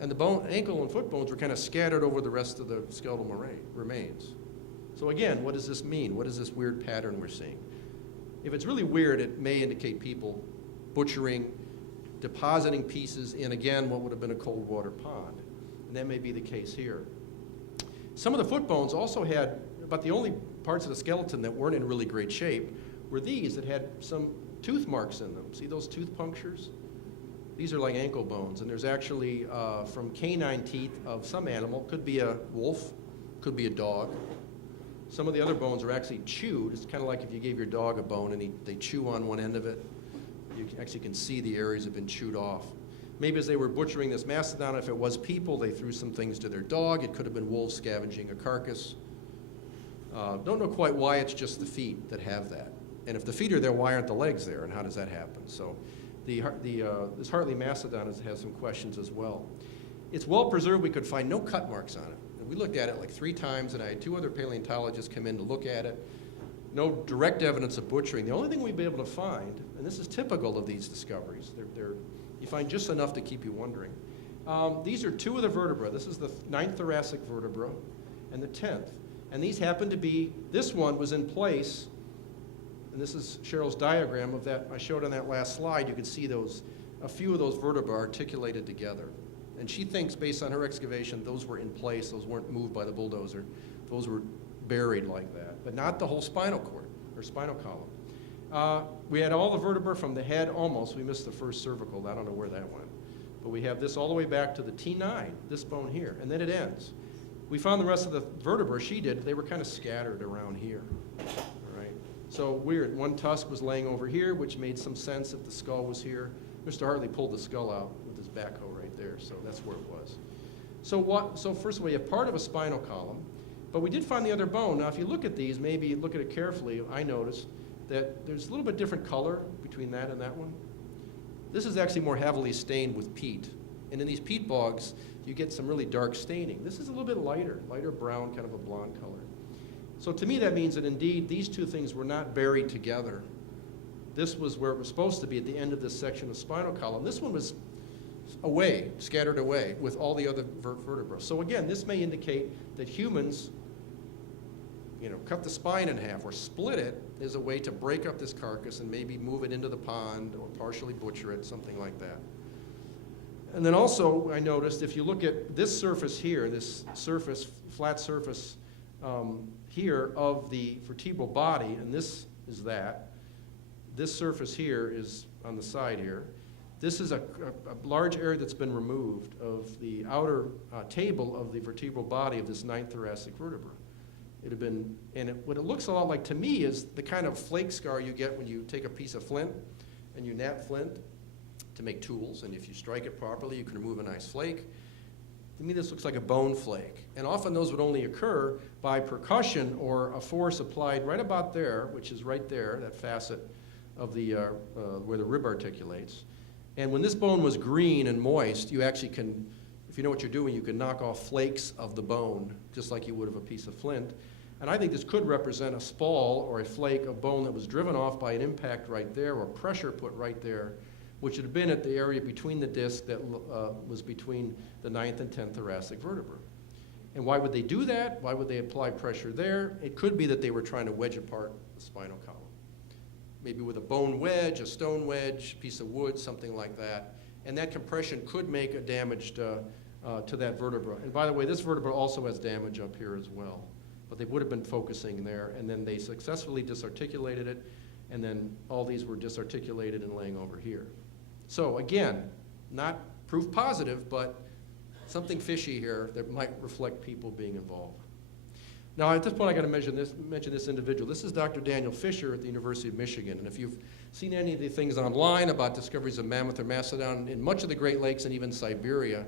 And the ankle and foot bones were kind of scattered over the rest of the skeletal remains. So again, what does this mean? What is this weird pattern we're seeing? If it's really weird, it may indicate people butchering, depositing pieces in, again, what would have been a cold water pond. And that may be the case here. Some of the foot bones also had, but the only parts of the skeleton that weren't in really great shape were these that had some tooth marks in them. See those tooth punctures? These are like ankle bones, and there's actually from canine teeth of some animal, could be a wolf, could be a dog. Some of the other bones are actually chewed. It's kind of like if you gave your dog a bone and they chew on one end of it. You actually can see the areas have been chewed off. Maybe as they were butchering this mastodon, if it was people, they threw some things to their dog. It could have been wolves scavenging a carcass. Don't know quite why it's just the feet that have that. And if the feet are there, why aren't the legs there, and how does that happen? So this Hartley Mastodon has some questions as well. It's well preserved. We could find no cut marks on it. And we looked at it like 3 times, and I had 2 other paleontologists come in to look at it. No direct evidence of butchering. The only thing we'd be able to find, and this is typical of these discoveries, you find just enough to keep you wondering. These are 2 of the vertebra. This is the 9th thoracic vertebra and the 10th. And these happen to be, this one was in place, and this is Cheryl's diagram of that I showed on that last slide. You can see a few of those vertebrae articulated together. And she thinks, based on her excavation, those were in place, those weren't moved by the bulldozer. Those were buried like that, but not the whole spinal cord or spinal column. We had all the vertebrae from the head almost. We missed the first cervical. I don't know where that went. But we have this all the way back to the T9, this bone here, and then it ends. We found the rest of the vertebrae, she did, they were kind of scattered around here. All right. So weird. One tusk was laying over here, which made some sense if the skull was here. Mr. Hartley pulled the skull out with his backhoe right there, so that's where it was. So first of all, you have part of a spinal column, but we did find the other bone. Now, if you look at these, maybe look at it carefully, I noticed that there's a little bit different color between that and that one. This is actually more heavily stained with peat. And in these peat bogs, you get some really dark staining. This is a little bit lighter brown, kind of a blonde color. So to me, that means that indeed these two things were not buried together. This was where it was supposed to be at the end of this section of spinal column. This one was away, scattered away with all the other vertebrae. So again, this may indicate that humans, cut the spine in half or split it as a way to break up this carcass and maybe move it into the pond or partially butcher it, something like that. And then also, I noticed if you look at this surface here, this surface, flat surface here of the vertebral body, and this is that. This surface here is on the side here. This is a large area that's been removed of the outer table of the vertebral body of this 9th thoracic vertebra. It had been, what it looks a lot like to me is the kind of flake scar you get when you take a piece of flint and you knap flint to make tools, and if you strike it properly, you can remove a nice flake. To me, this looks like a bone flake, and often those would only occur by percussion or a force applied right about there, which is right there, that facet of the where the rib articulates. And when this bone was green and moist, you actually can, if you know what you're doing, you can knock off flakes of the bone, just like you would of a piece of flint. And I think this could represent a spall or a flake of bone that was driven off by an impact right there or pressure put right there, which had been at the area between the disc that was between the 9th and 10th thoracic vertebra. And why would they do that? Why would they apply pressure there? It could be that they were trying to wedge apart the spinal column. Maybe with a bone wedge, a stone wedge, piece of wood, something like that. And that compression could make a damage to that vertebra. And by the way, this vertebra also has damage up here as well. But they would have been focusing there, and then they successfully disarticulated it, and then all these were disarticulated and laying over here. So again, not proof positive, but something fishy here that might reflect people being involved. Now at this point I got to mention this individual. This is Dr. Daniel Fisher at the University of Michigan, and if you've seen any of the things online about discoveries of mammoth or mastodon in much of the Great Lakes and even Siberia,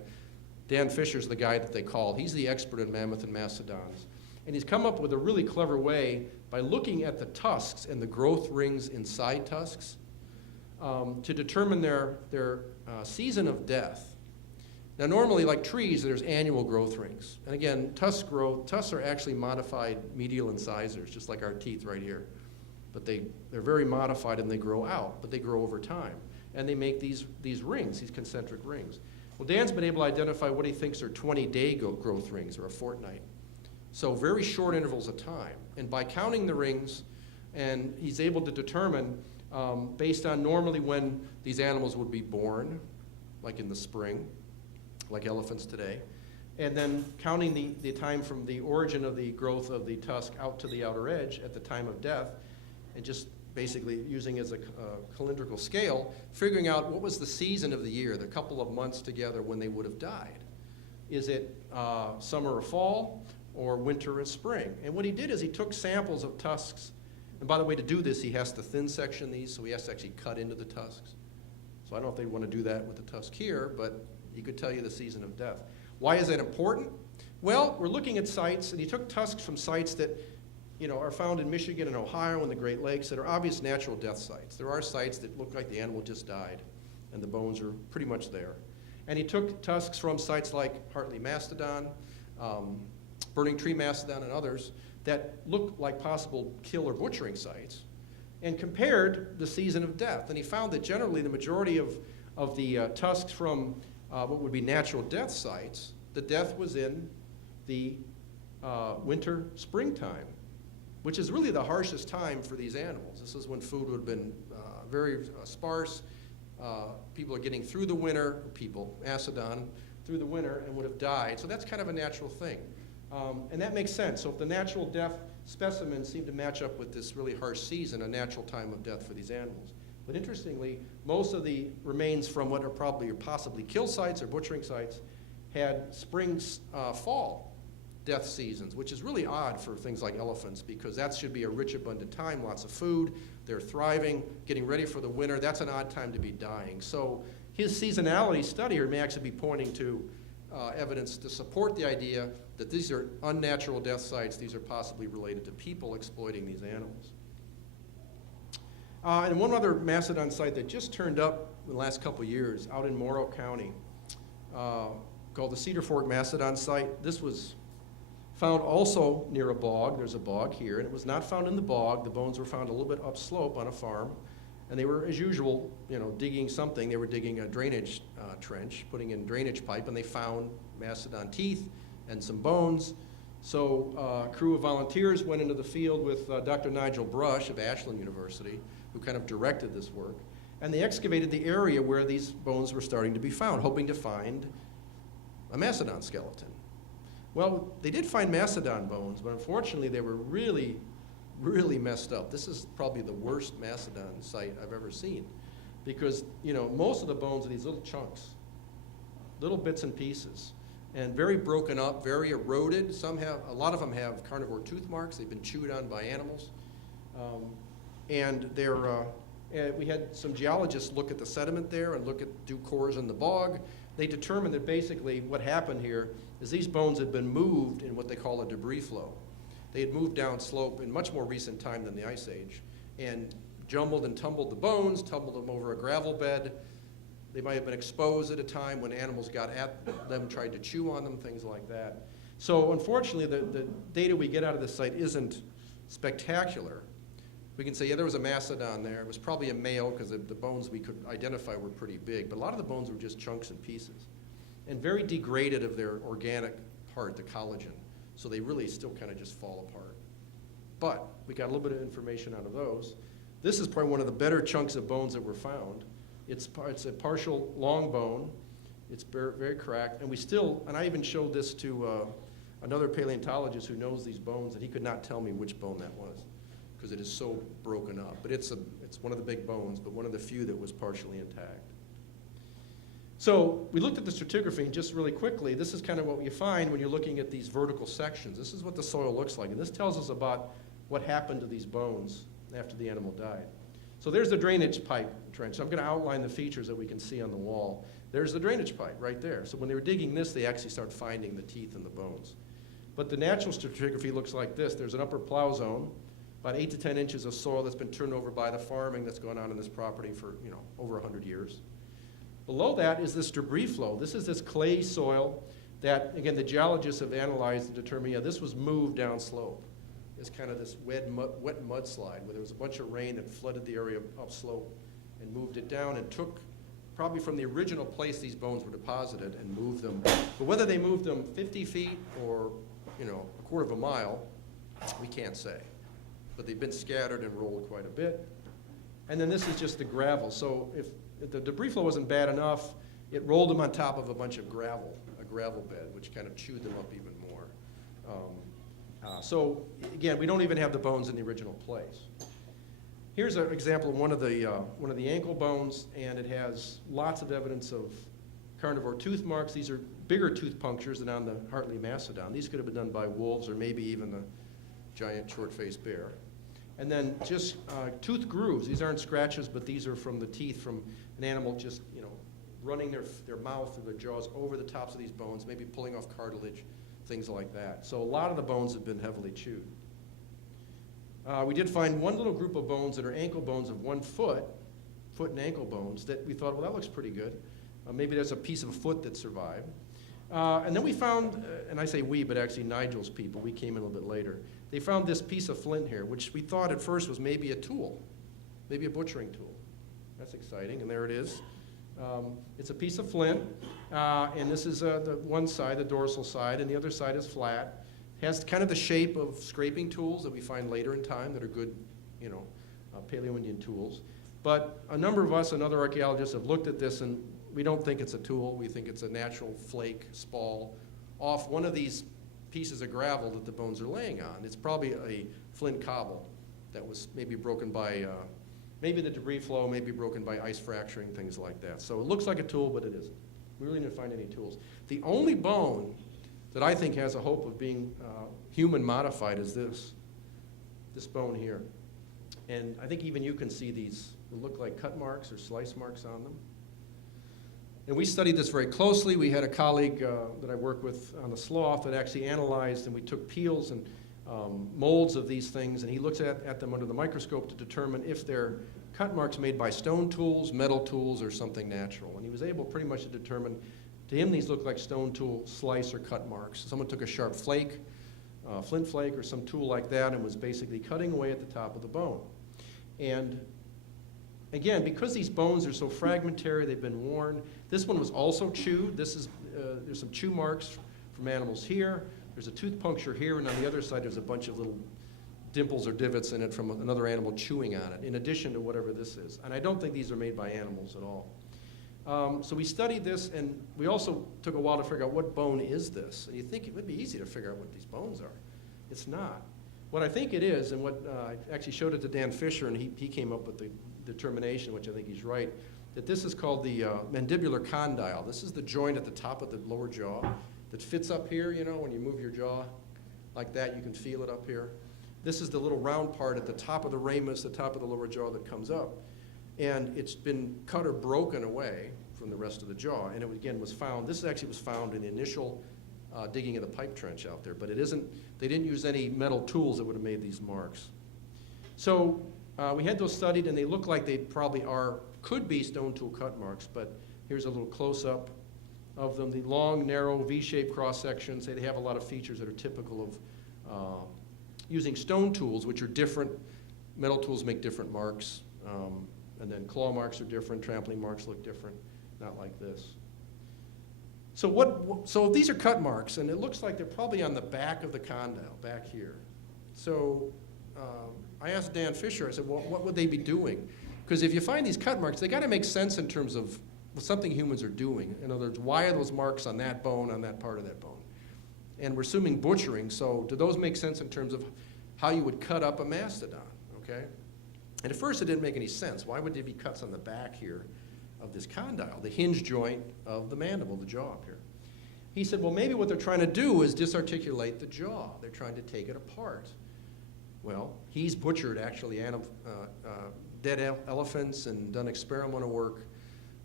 Dan Fisher's the guy that they call. He's the expert in mammoth and mastodons. And he's come up with a really clever way by looking at the tusks and the growth rings inside tusks to determine their season of death. Now normally, like trees, there's annual growth rings. And again, tusks are actually modified medial incisors, just like our teeth right here. But they're very modified and they grow out, but they grow over time. And they make these rings, these concentric rings. Well, Dan's been able to identify what he thinks are 20-day growth rings, or a fortnight. So very short intervals of time. And by counting the rings, and he's able to determine, based on normally when these animals would be born, like in the spring, like elephants today, and then counting the time from the origin of the growth of the tusk out to the outer edge at the time of death, and just basically using as a calendrical scale, figuring out what was the season of the year, the couple of months together when they would have died. Is it summer or fall, or winter or spring? And what he did is he took samples of tusks, and by the way, to do this, he has to thin section these, so he has to actually cut into the tusks. So I don't know if they want to do that with the tusk here, but he could tell you the season of death. Why is that important? Well, we're looking at sites, and he took tusks from sites that are found in Michigan and Ohio and the Great Lakes that are obvious natural death sites. There are sites that look like the animal just died, and the bones are pretty much there. And he took tusks from sites like Hartley Mastodon, Burning Tree Mastodon, and others that look like possible kill or butchering sites, and compared the season of death. And he found that generally the majority of the tusks from what would be natural death sites, the death was in the winter, springtime, which is really the harshest time for these animals. This is when food would have been very sparse. People are getting through the winter, Mastodon, through the winter and would have died. So that's kind of a natural thing. And that makes sense. So if the natural death specimens seem to match up with this really harsh season, a natural time of death for these animals. But interestingly, most of the remains from what are probably or possibly kill sites or butchering sites had spring, fall death seasons, which is really odd for things like elephants because that should be a rich, abundant time, lots of food, they're thriving, getting ready for the winter. That's an odd time to be dying. So his seasonality study here may actually be pointing to evidence to support the idea that these are unnatural death sites. These are possibly related to people exploiting these animals. And one other mastodon site that just turned up in the last couple years out in Morrow County called the Cedar Fork Mastodon site. This was found also near a bog. There's a bog here, and it was not found in the bog. The bones were found a little bit upslope on a farm, and they were, as usual, digging something. They were digging a drainage trench, putting in drainage pipe, and they found mastodon teeth and some bones. So a crew of volunteers went into the field with Dr. Nigel Brush of Ashland University, who kind of directed this work, and they excavated the area where these bones were starting to be found, hoping to find a mastodon skeleton. Well, they did find mastodon bones, but unfortunately they were really, really messed up. This is probably the worst mastodon site I've ever seen because, most of the bones are these little chunks, little bits and pieces, and very broken up, very eroded. A lot of them have carnivore tooth marks. They've been chewed on by animals. And we had some geologists look at the sediment there and do cores in the bog. They determined that basically what happened here is these bones had been moved in what they call a debris flow. They had moved down slope in much more recent time than the Ice Age and jumbled and tumbled the bones, tumbled them over a gravel bed. They might have been exposed at a time when animals got at them, tried to chew on them, things like that. So unfortunately, the data we get out of this site isn't spectacular. We can say, yeah, there was a mastodon there. It was probably a male because the bones we could identify were pretty big, but a lot of the bones were just chunks and pieces and very degraded of their organic part, the collagen. So they really still kind of just fall apart. But we got a little bit of information out of those. This is probably one of the better chunks of bones that were found. It's a partial long bone. It's very cracked. And I even showed this to another paleontologist who knows these bones, and he could not tell me which bone that was because it is so broken up. But it's one of the big bones, but one of the few that was partially intact. So we looked at the stratigraphy, and just really quickly, this is kind of what you find when you're looking at these vertical sections. This is what the soil looks like, and this tells us about what happened to these bones after the animal died. So there's the drainage pipe trench. I'm going to outline the features that we can see on the wall. There's the drainage pipe right there. So when they were digging this, they actually started finding the teeth and the bones. But the natural stratigraphy looks like this. There's an upper plow zone, about 8 to 10 inches of soil that's been turned over by the farming that's gone on in this property for over 100 years. Below that is this debris flow. This is this clay soil that, again, the geologists have analyzed and determined, yeah, this was moved down slope. It's kind of this wet mudslide where there was a bunch of rain that flooded the area upslope and moved it down and took probably from the original place these bones were deposited and moved them. But whether they moved them 50 feet or a quarter of a mile, we can't say. But they've been scattered and rolled quite a bit. And then this is just the gravel. So if the debris flow wasn't bad enough, it rolled them on top of a bunch of gravel, a gravel bed, which kind of chewed them up even more. So again, we don't even have the bones in the original place. Here's an example of one of the ankle bones, and it has lots of evidence of carnivore tooth marks. These are bigger tooth punctures than on the Hartley Mastodon. These could have been done by wolves or maybe even the giant short-faced bear. And then just tooth grooves. These aren't scratches, but these are from the teeth from an animal just running their mouth or their jaws over the tops of these bones, maybe pulling off cartilage, things like that. So a lot of the bones have been heavily chewed. We did find one little group of bones that are ankle bones of 1 foot and ankle bones that we thought, well, that looks pretty good. Maybe there's a piece of a foot that survived. And then we found, and I say we, but actually Nigel's people, we came in a little bit later. They found this piece of flint here, which we thought at first was maybe a tool, maybe a butchering tool. That's exciting, and there it is. It's a piece of flint, and this is the one side, the dorsal side, and the other side is flat. It has kind of the shape of scraping tools that we find later in time that are good, Paleo-Indian tools. But a number of us and other archaeologists have looked at this, and we don't think it's a tool. We think it's a natural flake, spall, off one of these pieces of gravel that the bones are laying on. It's probably a flint cobble that was maybe broken by, maybe the debris flow, maybe broken by ice fracturing, things like that. So it looks like a tool, but it isn't. We really didn't find any tools. The only bone that I think has a hope of being human modified is this bone here. And I think even you can see these look like cut marks or slice marks on them. And we studied this very closely. We had a colleague that I work with on the Sloth that actually analyzed, and we took peels and molds of these things, and he looks at them under the microscope to determine if they're cut marks made by stone tools, metal tools, or something natural. And he was able pretty much to determine, to him these look like stone tool slice or cut marks. Someone took a sharp flake, flint flake or some tool like that, and was basically cutting away at the top of the bone. And again, because these bones are so fragmentary, they've been worn. This one was also chewed. This is, there's some chew marks from animals here. There's a tooth puncture here, and on the other side there's a bunch of little dimples or divots in it from another animal chewing on it, in addition to whatever this is. And I don't think these are made by animals at all. So we studied this, and we also took a while to figure out what bone is this. And you think it would be easy to figure out what these bones are. It's not. What I think it is, and what I actually showed it to Dan Fisher, and he came up with the determination, which I think he's right, that this is called the Mandibular Condyle. This is the joint at the top of the lower jaw that fits up here, you know, when you move your jaw like that, you can feel it up here. This is the little round part at the top of the ramus, the top of the lower jaw that comes up. And it's been cut or broken away from the rest of the jaw. And it, again, was found, this actually was found in the initial digging of the pipe trench out there, but it isn't, they didn't use any metal tools that would have made these marks. So we had those studied, and they look like they probably are, could be stone tool cut marks, but here's a little close-up of them. The long, narrow, V-shaped cross-sections, they have a lot of features that are typical of using stone tools, which are different. Metal tools make different marks, and then claw marks are different, trampling marks look different, not like this. So these are cut marks, and it looks like they're probably on the back of the condyle, back here. So I asked Dan Fisher, I said, well, what would they be doing? Because if you find these cut marks, they got to make sense in terms of something humans are doing. In other words, why are those marks on that bone, on that part of that bone? And we're assuming butchering, so do those make sense in terms of how you would cut up a mastodon, okay? And at first it didn't make any sense. Why would there be cuts on the back here of this condyle, the hinge joint of the mandible, the jaw up here? He said, well, maybe what they're trying to do is disarticulate the jaw. They're trying to take it apart. Well, he's butchered actually dead elephants and done experimental work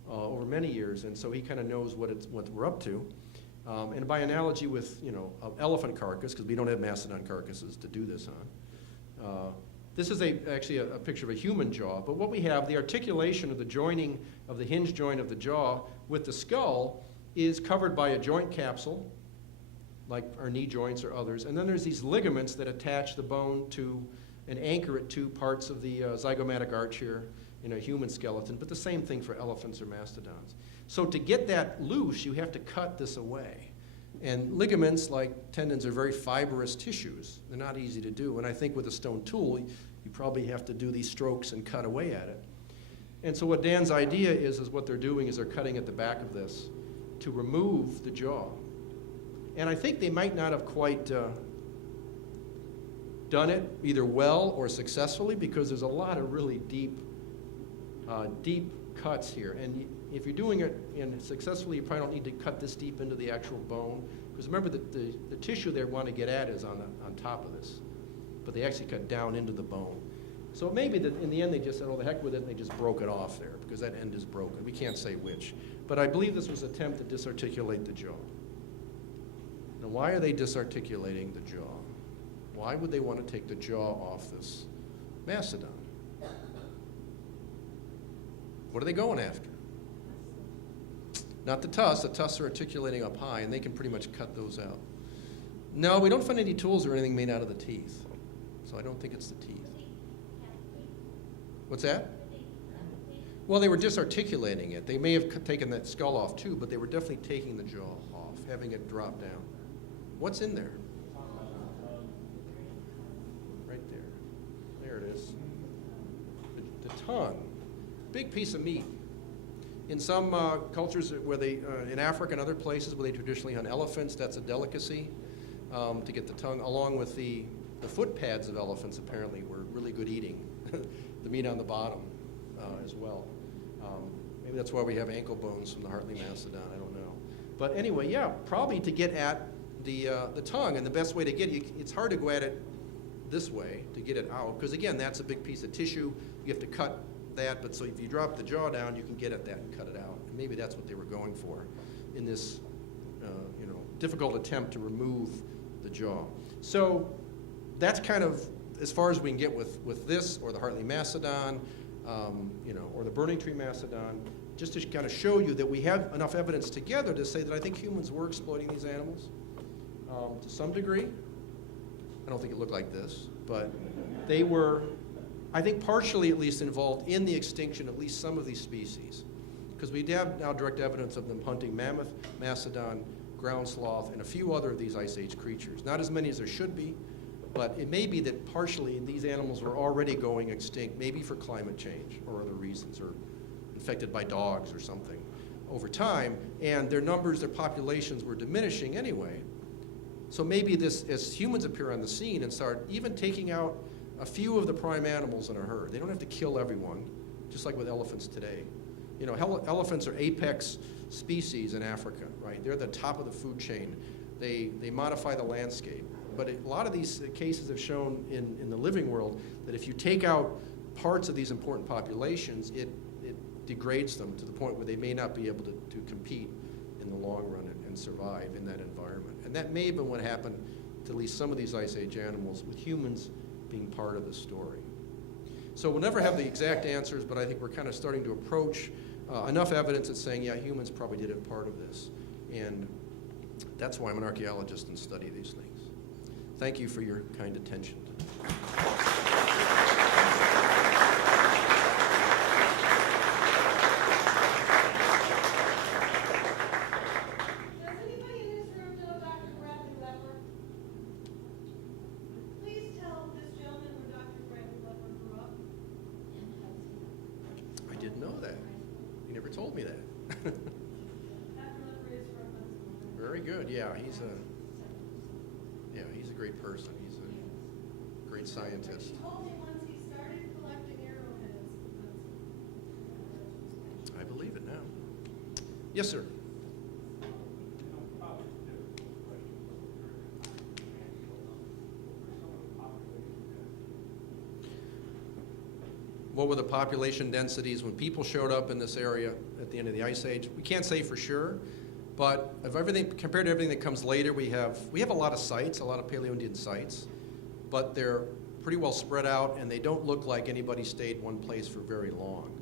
over many years, and so he kind of knows what we're up to. And by analogy with, you know, an elephant carcass, because we don't have mastodon carcasses to do this on. This is actually a picture of a human jaw, but what we have, the articulation of the joining of the hinge joint of the jaw with the skull is covered by a joint capsule, like our knee joints or others, and then there's these ligaments that attach the bone to and anchor it to parts of the zygomatic arch here in a human skeleton, but the same thing for elephants or mastodons. So to get that loose, you have to cut this away. And ligaments, like tendons, are very fibrous tissues. They're not easy to do. And I think with a stone tool, you probably have to do these strokes and cut away at it. And so what Dan's idea is what they're doing is they're cutting at the back of this to remove the jaw. And I think they might not have quite done it either well or successfully, because there's a lot of really deep cuts here. And if you're doing it successfully, you probably don't need to cut this deep into the actual bone. Because remember, the tissue they want to get at is on top of this. But they actually cut down into the bone. So maybe that in the end they just said, oh, the heck with it, and they just broke it off there, because that end is broken. We can't say which. But I believe this was an attempt to disarticulate the jaw. Now, why are they disarticulating the jaw? Why would they want to take the jaw off this mastodon? What are they going after? Not the tusks. The tusks are articulating up high, and they can pretty much cut those out. No, we don't find any tools or anything made out of the teeth. So I don't think it's the teeth. What's that? Well, they were disarticulating it. They may have taken that skull off too, but they were definitely taking the jaw off, having it drop down. What's in there? Right there. There it is. The tongue. Big piece of meat. In some cultures where they, in Africa and other places where they traditionally hunt elephants, that's a delicacy. to get the tongue, along with the foot pads of elephants apparently were really good eating, the meat on the bottom as well. Maybe that's why we have ankle bones from the Hartley Mastodon, I don't know. But anyway, yeah, probably to get at the tongue, and the best way to get it, it's hard to go at it this way to get it out, because again, that's a big piece of tissue. You have to cut that, but so if you drop the jaw down, you can get at that and cut it out. And maybe that's what they were going for in this difficult attempt to remove the jaw. So that's kind of as far as we can get with this, or the Hartley Mastodon, or the Burning Tree Mastodon, just to kind of show you that we have enough evidence together to say that I think humans were exploiting these animals to some degree. I don't think it looked like this, but they were, I think, partially at least involved in the extinction of at least some of these species, because we have now direct evidence of them hunting mammoth, mastodon, ground sloth, and a few other of these Ice Age creatures. Not as many as there should be, but it may be that partially these animals were already going extinct, maybe for climate change or other reasons, or infected by dogs or something over time, and their numbers, their populations were diminishing anyway. So maybe this, as humans appear on the scene and start even taking out a few of the prime animals in a herd, they don't have to kill everyone, just like with elephants today. Elephants are apex species in Africa, right? They're the top of the food chain. They modify the landscape. But a lot of these cases have shown in the living world that if you take out parts of these important populations, it degrades them to the point where they may not be able to compete in the long run and survive in that environment. And that may have been what happened to at least some of these Ice Age animals, with humans being part of the story. So we'll never have the exact answers, but I think we're kind of starting to approach enough evidence that's saying, yeah, humans probably did have part of this. And that's why I'm an archaeologist and study these things. Thank you for your kind attention. Told me that. Very good. Yeah, he's a great person. He's a great scientist. He told me once he started collecting arrowheads. I believe it now. Yes, sir. What were the population densities when people showed up in this area at the end of the Ice Age? We can't say for sure, but of everything, compared to everything that comes later, we have a lot of sites, a lot of Paleo-Indian sites, but they're pretty well spread out, and they don't look like anybody stayed one place for very long.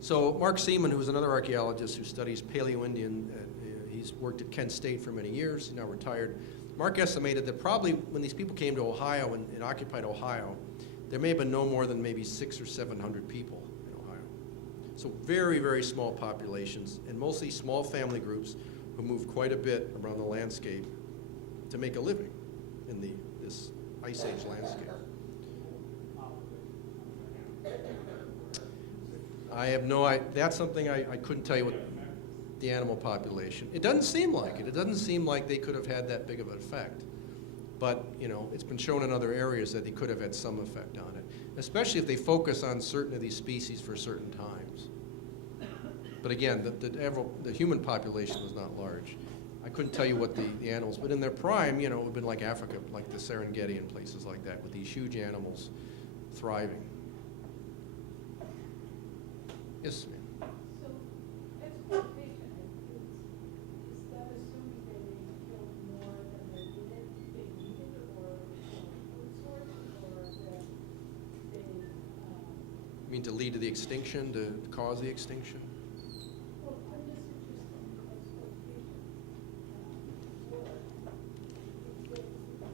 So Mark Seaman, who's another archaeologist who studies Paleo-Indian, he's worked at Kent State for many years, he's now retired. Mark estimated that probably when these people came to Ohio and occupied Ohio, there may have been no more than maybe 600 or 700 people in Ohio. So very, very small populations, and mostly small family groups who moved quite a bit around the landscape to make a living in this Ice Age landscape. I have no idea. That's something I couldn't tell you what the animal population. It doesn't seem like it. It doesn't seem like they could have had that big of an effect. But, it's been shown in other areas that they could have had some effect on it, especially if they focus on certain of these species for certain times. But again, the human population was not large. I couldn't tell you what the animals, but in their prime, it would have been like Africa, like the Serengeti and places like that, with these huge animals thriving. Yes, ma'am. So, exploitation, is that assuming they killed more than they needed, or food source, or that they... You mean to lead to the extinction, to cause the extinction? Well, I'm just interested in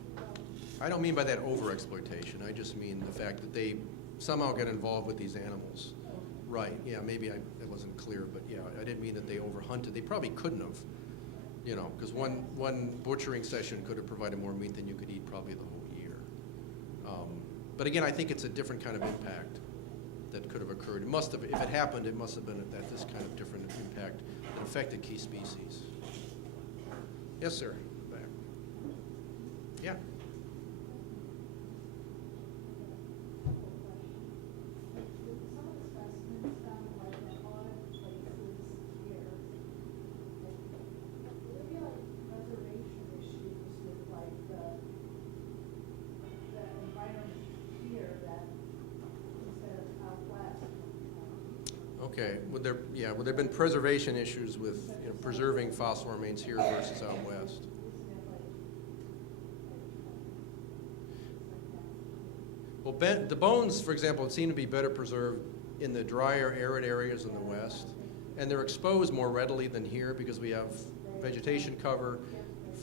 exploitation. I don't mean by that over-exploitation. I just mean the fact that they somehow get involved with these animals. Right, yeah, maybe I wasn't clear, but yeah, I didn't mean that they overhunted. They probably couldn't have, because one butchering session could have provided more meat than you could eat probably the whole year. But again, I think it's a different kind of impact that could have occurred. It must have, if it happened, it must have been at this kind of different impact that affected key species. Yes, sir. Back. Yeah. Some of the specimens found like in odd places here, would there be like preservation issues with like the environment here that instead of out west? Okay. Would there have been preservation issues with preserving fossil remains here versus out west? Well, the bones, for example, seem to be better preserved in the drier, arid areas in the west, and they're exposed more readily than here because we have vegetation cover,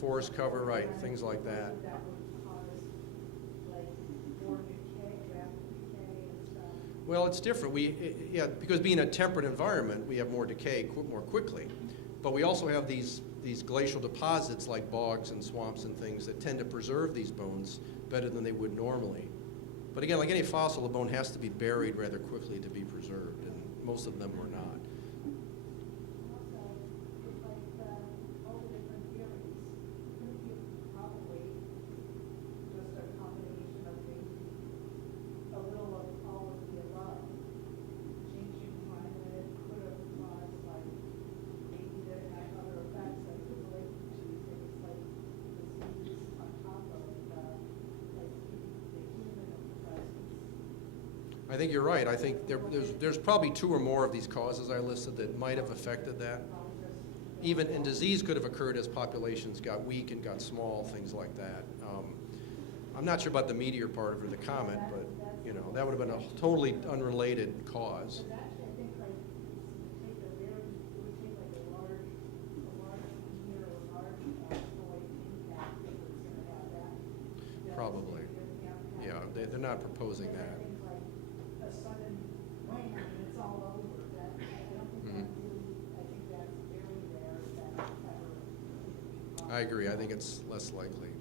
forest cover, right, things like that. That would cause like more decay, rapid decay and stuff. Well, it's different. Because being a temperate environment, we have more decay more quickly. But we also have these glacial deposits like bogs and swamps and things that tend to preserve these bones better than they would normally. But again, like any fossil, a bone has to be buried rather quickly to be preserved, and most of them were not. Also, with like all the different theories, couldn't you probably just a combination of maybe a little of all of the above? Changing climate could have caused like maybe that had other effects that could relate to things like disease on top of like the human presence. I think you're right. I think there's probably 2 or more of these causes I listed that might have affected that. And disease could have occurred as populations got weak and got small, things like that. I'm not sure about the meteor part of it, or the comet, but that would have been a totally unrelated cause. Because actually, I think like it would take like a large meteor or large asteroid impact if it's going to have that. Probably. Yeah, they're not proposing that. I think like a sudden rain and it's all over. That I don't think that really. I think that's very rare that ever. I agree. I think it's less likely.